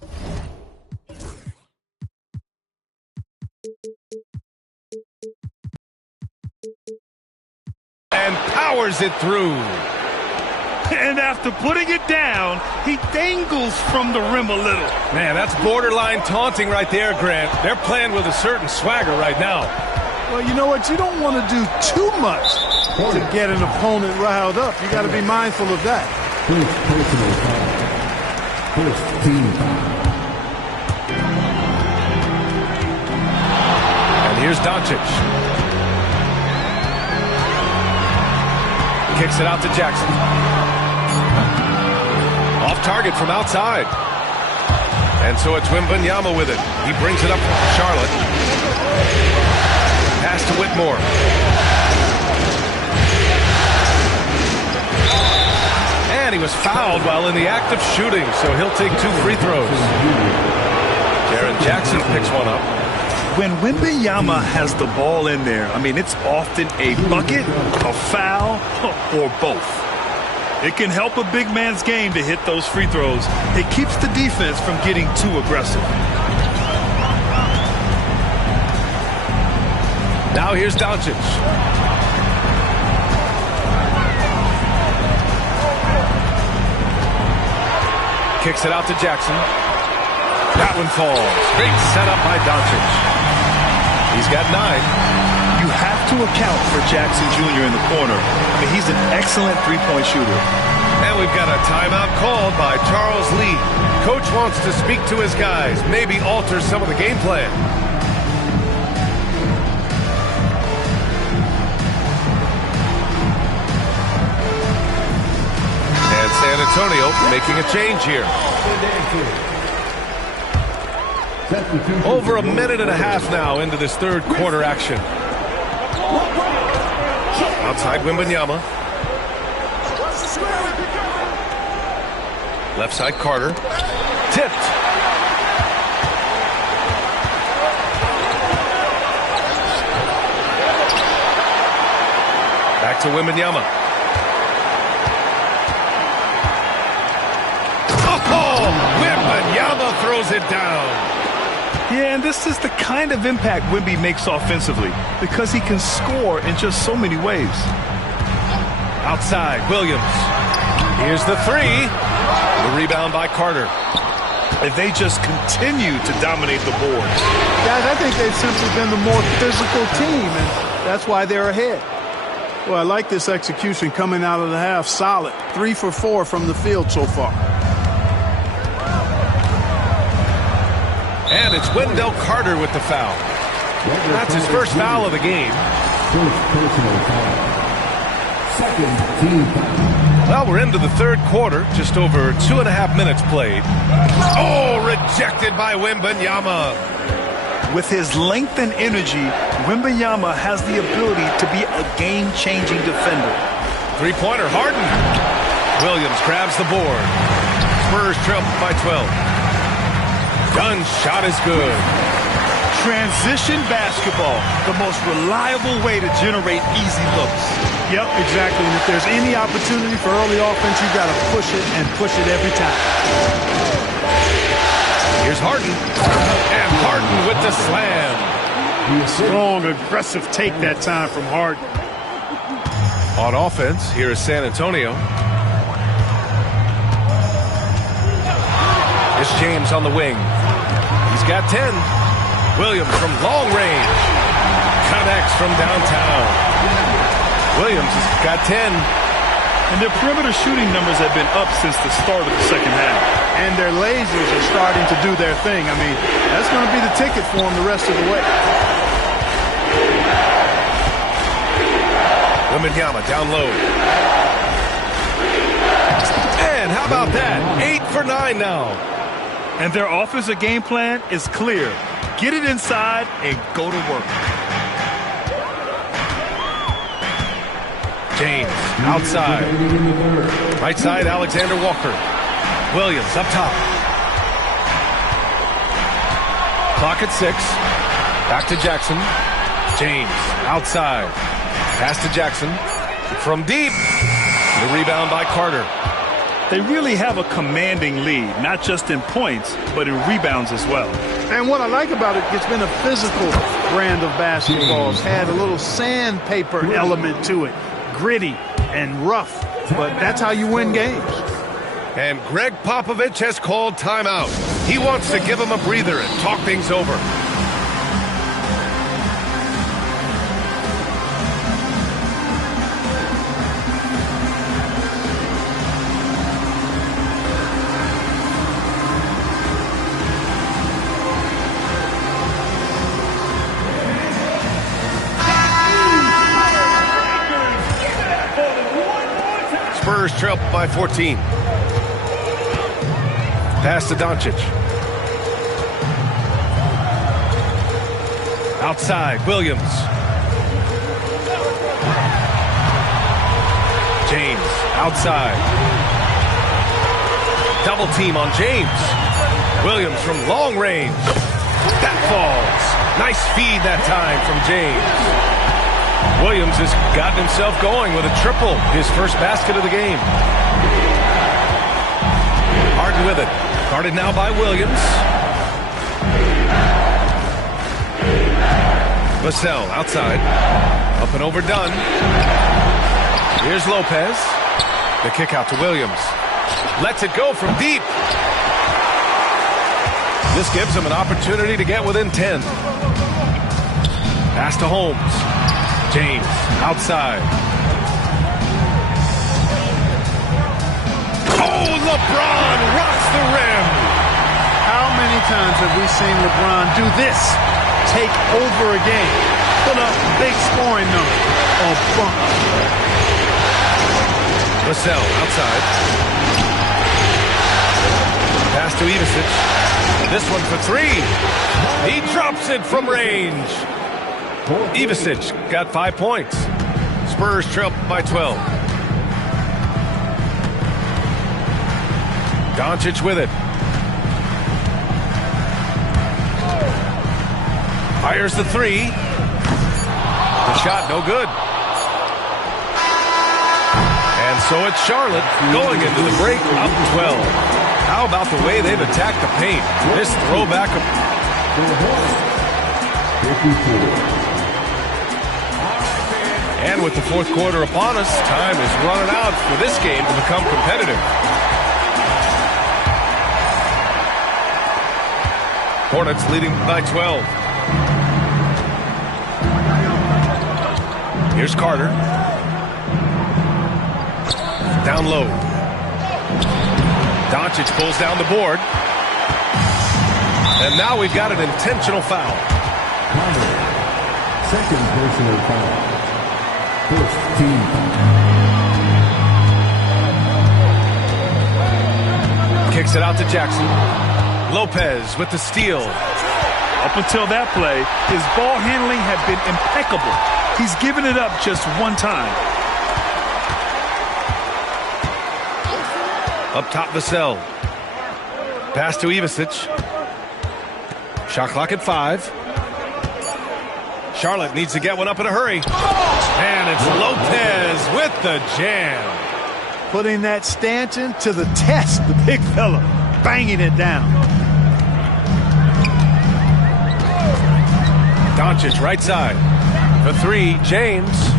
And powers it through. And after putting it down, he dangles from the rim a little. Man, that's borderline taunting right there, Grant. They're playing with a certain swagger right now. Well, you know what? You don't want to do too much to get an opponent riled up. You got to be mindful of that. First personal foul. First team foul. And here's Doncic. Kicks it out to Jackson. Off target from outside. And so it's Wembanyama with it. He brings it up for Charlotte. Pass to Whitmore. And he was fouled while in the act of shooting, so he'll take 2 free throws. Jaren Jackson picks one up. When Wembanyama has the ball in there, I mean, it's often a bucket, a foul, or both. It can help a big man's game to hit those free throws. It keeps the defense from getting too aggressive. Now here's Doncic. Kicks it out to Jackson. That one falls. Great setup by Doncic. He's got 9. You have to account for Jackson Jr. in the corner. I mean, he's an excellent three-point shooter. And we've got a timeout called by Charles Lee. Coach wants to speak to his guys, maybe alter some of the game plan. And San Antonio making a change here. Over a minute and a half now into this third quarter action. Outside Wembanyama. Left side Carter. Tipped. Back to Wembanyama. Oh! Wembanyama throws it down. Yeah, and this is the kind of impact Wemby makes offensively because he can score in just so many ways. Outside, Williams. Here's the 3. The rebound by Carter. And they just continue to dominate the boards. Guys, I think they've simply been the more physical team, and that's why they're ahead. Well, I like this execution coming out of the half. Solid. 3 for 4 from the field so far. And it's Wendell Carter with the foul. That's his first foul of the game. First personal foul. Second team foul. Well, we're into the third quarter, just over 2.5 minutes played. Oh, rejected by Wembanyama. With his length and energy, Wembanyama has the ability to be a game-changing defender. Three-pointer, Harden. Williams grabs the board. Spurs trail by 12. Dunn shot is good. Transition basketball, the most reliable way to generate easy looks. Yep, exactly. And if there's any opportunity for early offense, you got to push it and push it every time. Here's Harden. And Harden with the slam. Strong, aggressive take that time from Harden. On offense, here is San Antonio. It's James on the wing. He's got 10. Williams from long range. Connects from downtown. Williams has got 10. And their perimeter shooting numbers have been up since the start of the second half. And their lasers are starting to do their thing. I mean, that's going to be the ticket for them the rest of the way. Wembanyama down low. And how about that? 8 for 9 now. And their offensive game plan is clear. Get it inside and go to work. James, outside. Right side, Alexander Walker. Williams up top. Clock at 6. Back to Jackson. James, outside. Pass to Jackson. From deep. The rebound by Carter. They really have a commanding lead, not just in points, but in rebounds as well. And what I like about it, it's been a physical brand of basketball. It's had a little sandpaper element to it. Gritty and rough, but that's how you win games. And Greg Popovich has called timeout. He wants to give him a breather and talk things over. Spurs trail by 14. Pass to Doncic. Outside, Williams. James, outside. Double team on James. Williams from long range. That falls. Nice feed that time from James. Williams has gotten himself going with a triple, his first basket of the game. Harden with it. Guarded now by Williams. Vassell outside. Up and over Dunn. Here's Lopez. The kick out to Williams. Lets it go from deep. This gives him an opportunity to get within 10. Pass to Holmes. James, outside. Oh, LeBron rocks the rim. How many times have we seen LeBron do this? Take over a game. Put up big scoring number. Or bump. Vassell, outside. Pass to Ivisic. This one for 3. He drops it from range. Ivisic got 5 points. Spurs trail by 12. Doncic with it. Fires the 3. The shot no good. And so it's Charlotte going into the break up 12. How about the way they've attacked the paint? This throwback of... And with the fourth quarter upon us, time is running out for this game to become competitive. Hornets leading by 12. Here's Carter. Down low. Doncic pulls down the board. And now we've got an intentional foul. Second personal foul. First team. Kicks it out to Jackson. Lopez with the steal. Up until that play, his ball handling had been impeccable. He's given it up just one time. Up top, Vassell. Pass to Ivisic. Shot clock at 5. Charlotte needs to get one up in a hurry. And it's Lopez with the jam. Putting that Stanton to the test, the big fella. Banging it down. Doncic right side. For 3, James.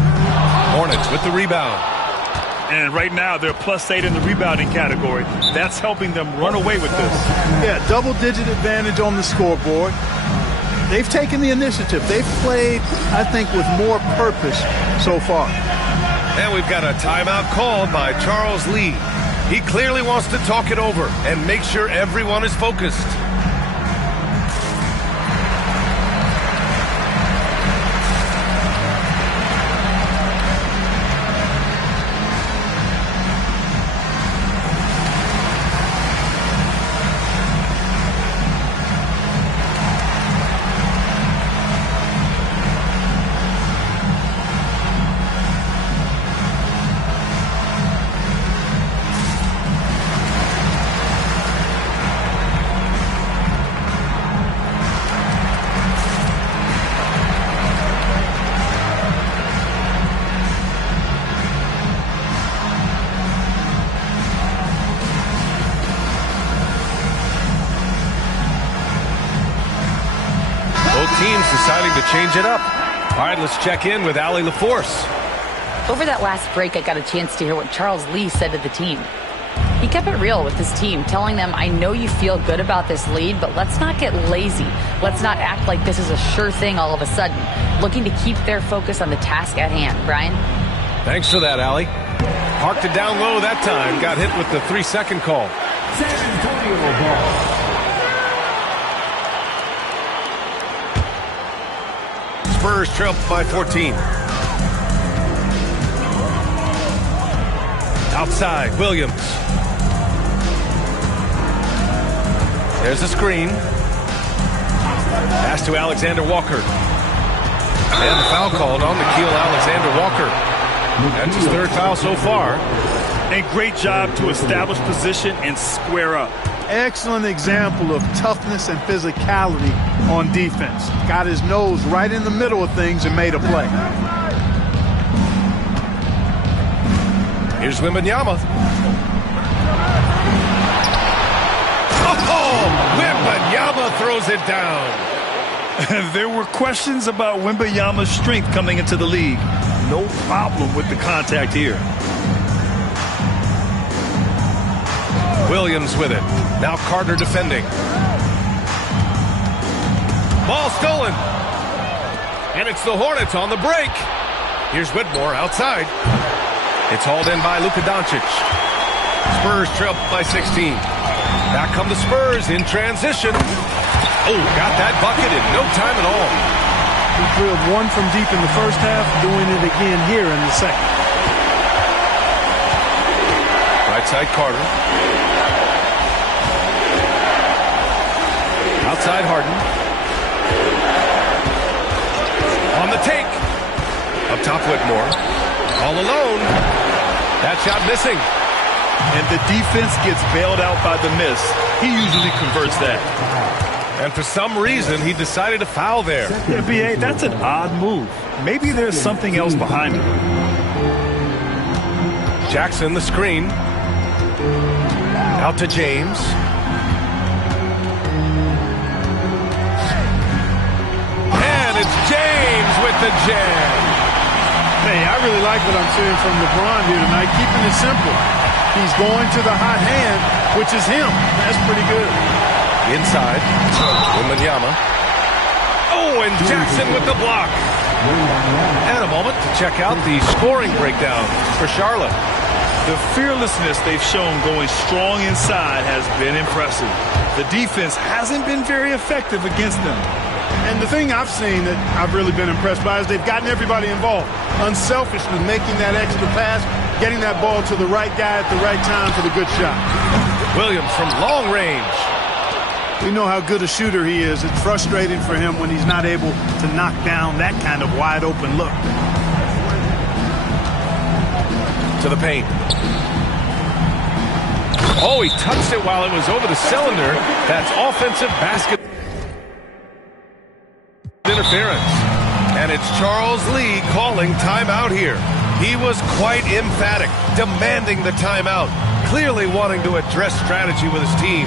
Hornets with the rebound. And right now, they're +8 in the rebounding category. That's helping them run away with this. Yeah, double-digit advantage on the scoreboard. They've taken the initiative. They've played, I think, with more purpose so far. And we've got a timeout called by Charles Lee. He clearly wants to talk it over and make sure everyone is focused. change it up. All right, let's check in with Allie LaForce. Over that last break, I got a chance to hear what Charles Lee said to the team. He kept it real with his team, telling them, I know you feel good about this lead, but let's not get lazy. Let's not act like this is a sure thing all of a sudden. Looking to keep their focus on the task at hand. Brian? Thanks for that, Allie. Parked it down low that time. Got hit with the 3-second call. San Antonio ball. Spurs trail by 14. Outside, Williams. There's a screen. Pass to Alexander Walker. And the foul called on Nickeil Alexander-Walker. That's his third foul so far. A great job to establish position and square up. Excellent example of toughness and physicality on defense. Got his nose right in the middle of things and made a play. Here's Wembanyama. Oh, Wembanyama throws it down. There were questions about Wembanyama's strength coming into the league. No problem with the contact here. Williams with it. Now Carter defending. Ball stolen. And it's the Hornets on the break. Here's Whitmore outside. It's hauled in by Luka Doncic. Spurs trail by 16. Back come the Spurs in transition. Oh, got that bucket in no time at all. He drilled one from deep in the first half, doing it again here in the second. Right side Carter. Outside Harden. On the take. Up top Whitmore. All alone. That shot missing. And the defense gets bailed out by the miss. He usually converts that. And for some reason, he decided to foul there. Yeah, B.A., that's an odd move. Maybe there's something else behind it. Jackson, the screen. Out to James. And it's James with the jam. Hey, I really like what I'm seeing from LeBron here tonight, keeping it simple. He's going to the hot hand, which is him. That's pretty good. Inside, Wembanyama. Oh, and Jackson with the block. And a moment to check out the scoring breakdown for Charlotte. The fearlessness they've shown going strong inside has been impressive. The defense hasn't been very effective against them. And the thing I've seen that I've really been impressed by is they've gotten everybody involved. Unselfishly making that extra pass, getting that ball to the right guy at the right time for the good shot. Williams from long range. We know how good a shooter he is. It's frustrating for him when he's not able to knock down that kind of wide open look. To the paint. Oh, he touched it while it was over the cylinder. That's offensive basket interference. And it's Charles Lee calling timeout here. He was quite emphatic, demanding the timeout, clearly wanting to address strategy with his team.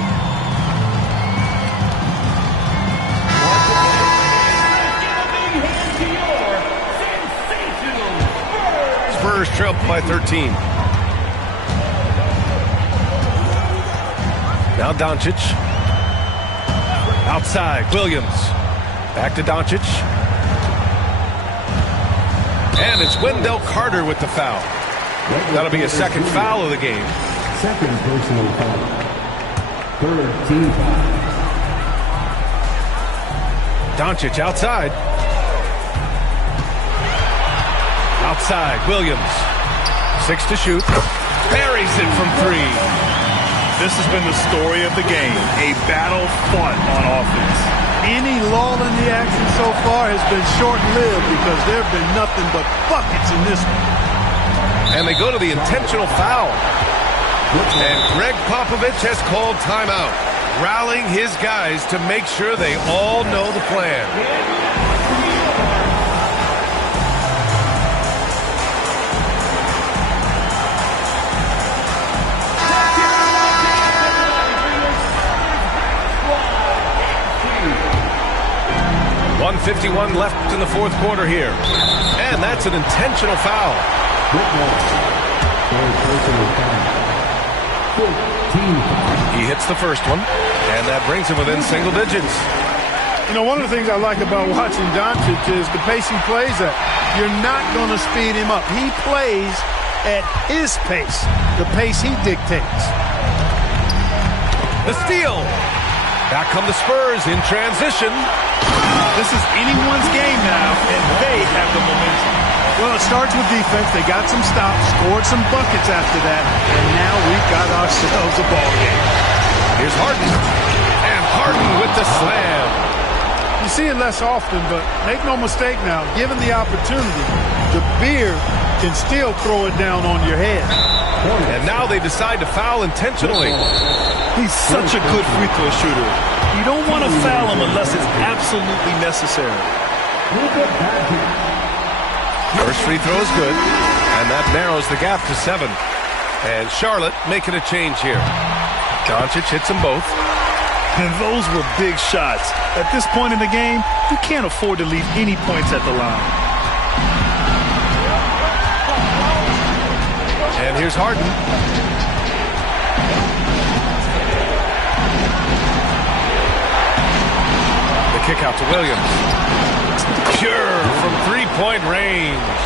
Spurs trail by 13. Now Doncic. Outside, Williams. Back to Doncic. And it's Wendell Carter with the foul. That'll be a second foul of the game. Second personal foul. Third team foul. Doncic outside. Outside, Williams. 6 to shoot. Buries it from 3. This has been the story of the game. A battle fought on offense. Any lull in the action so far has been short-lived because there have been nothing but buckets in this one. And they go to the intentional foul. And Greg Popovich has called timeout, rallying his guys to make sure they all know the plan. 1:51 left in the fourth quarter here. And that's an intentional foul. He hits the first one, and that brings him within single digits. You know, one of the things I like about watching Doncic is the pace he plays at. You're not going to speed him up. He plays at his pace, the pace he dictates. The steal. Back come the Spurs in transition. This is anyone's game now, and they have the momentum. Well, it starts with defense. They got some stops, scored some buckets after that, and now we've got ourselves a ball game. Here's Harden. And Harden with the slam. You see it less often, but make no mistake now, given the opportunity, the beard can still throw it down on your head. And now they decide to foul intentionally. He's such a good free throw shooter. You don't want to foul him unless it's absolutely necessary. First free throw is good, and that narrows the gap to 7. And Charlotte making a change here. Doncic hits them both. And those were big shots. At this point in the game, you can't afford to leave any points at the line. And here's Harden. The kick out to Williams. Pure from three-point range.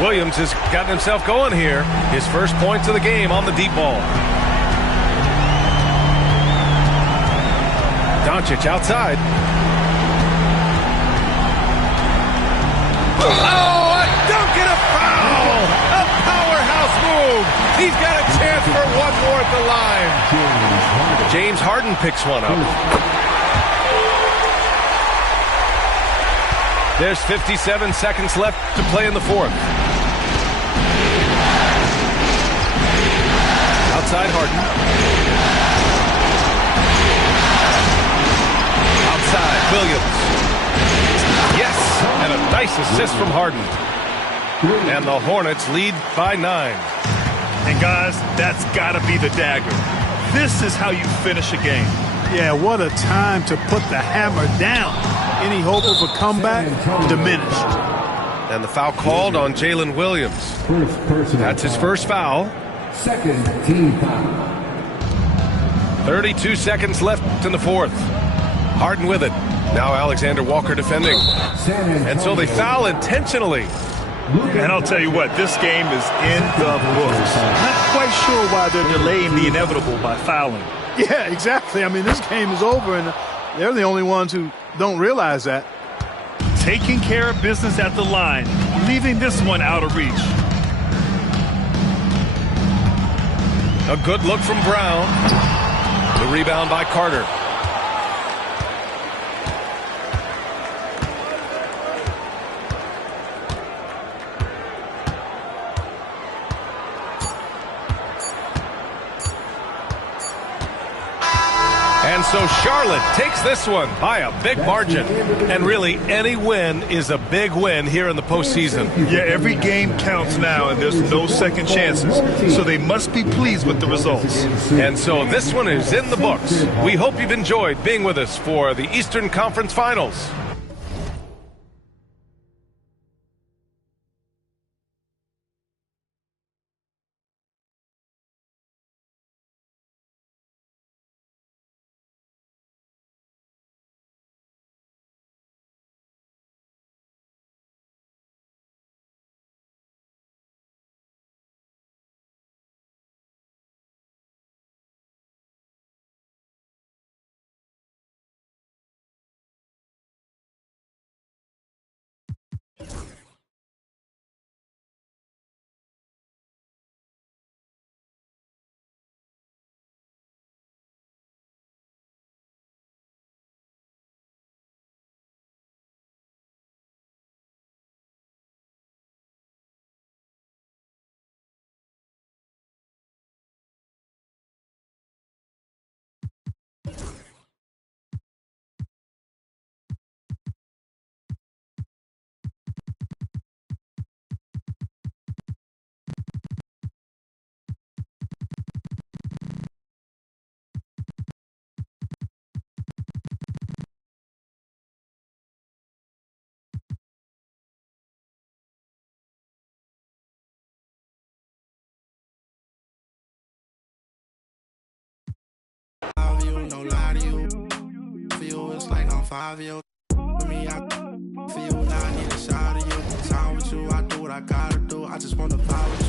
Williams has gotten himself going here. His first points of the game on the deep ball. Doncic outside. Oh, a dunk and a foul! A powerhouse move! He's got a chance for one more at the line. James Harden picks one up. There's 57 seconds left to play in the fourth. Outside Harden. Williams. Yes, and a nice assist from Harden. And the Hornets lead by 9. And guys, that's got to be the dagger. This is how you finish a game. Yeah, what a time to put the hammer down. Any hope of a comeback diminished. And the foul called on Jalen Williams. That's his first foul. Second team foul. 32 seconds left in the fourth. Harden with it. Now Alexander Walker defending. And so they foul intentionally. And I'll tell you what, this game is in the books. Not quite sure why they're delaying the inevitable by fouling. Yeah, exactly. I mean, this game is over, and they're the only ones who don't realize that. Taking care of business at the line, leaving this one out of reach. A good look from Brown. The rebound by Carter. And so Charlotte takes this one by a big margin. And really, any win is a big win here in the postseason. Yeah, every game counts now, and there's no second chances. So they must be pleased with the results. And so this one is in the books. We hope you've enjoyed being with us for the Eastern Conference Finals. no lie to you. For you, it's like I'm 5 years. For me, I for you, now I need a side of you. Time with you, I do what I gotta do. I just wanna vibe with you.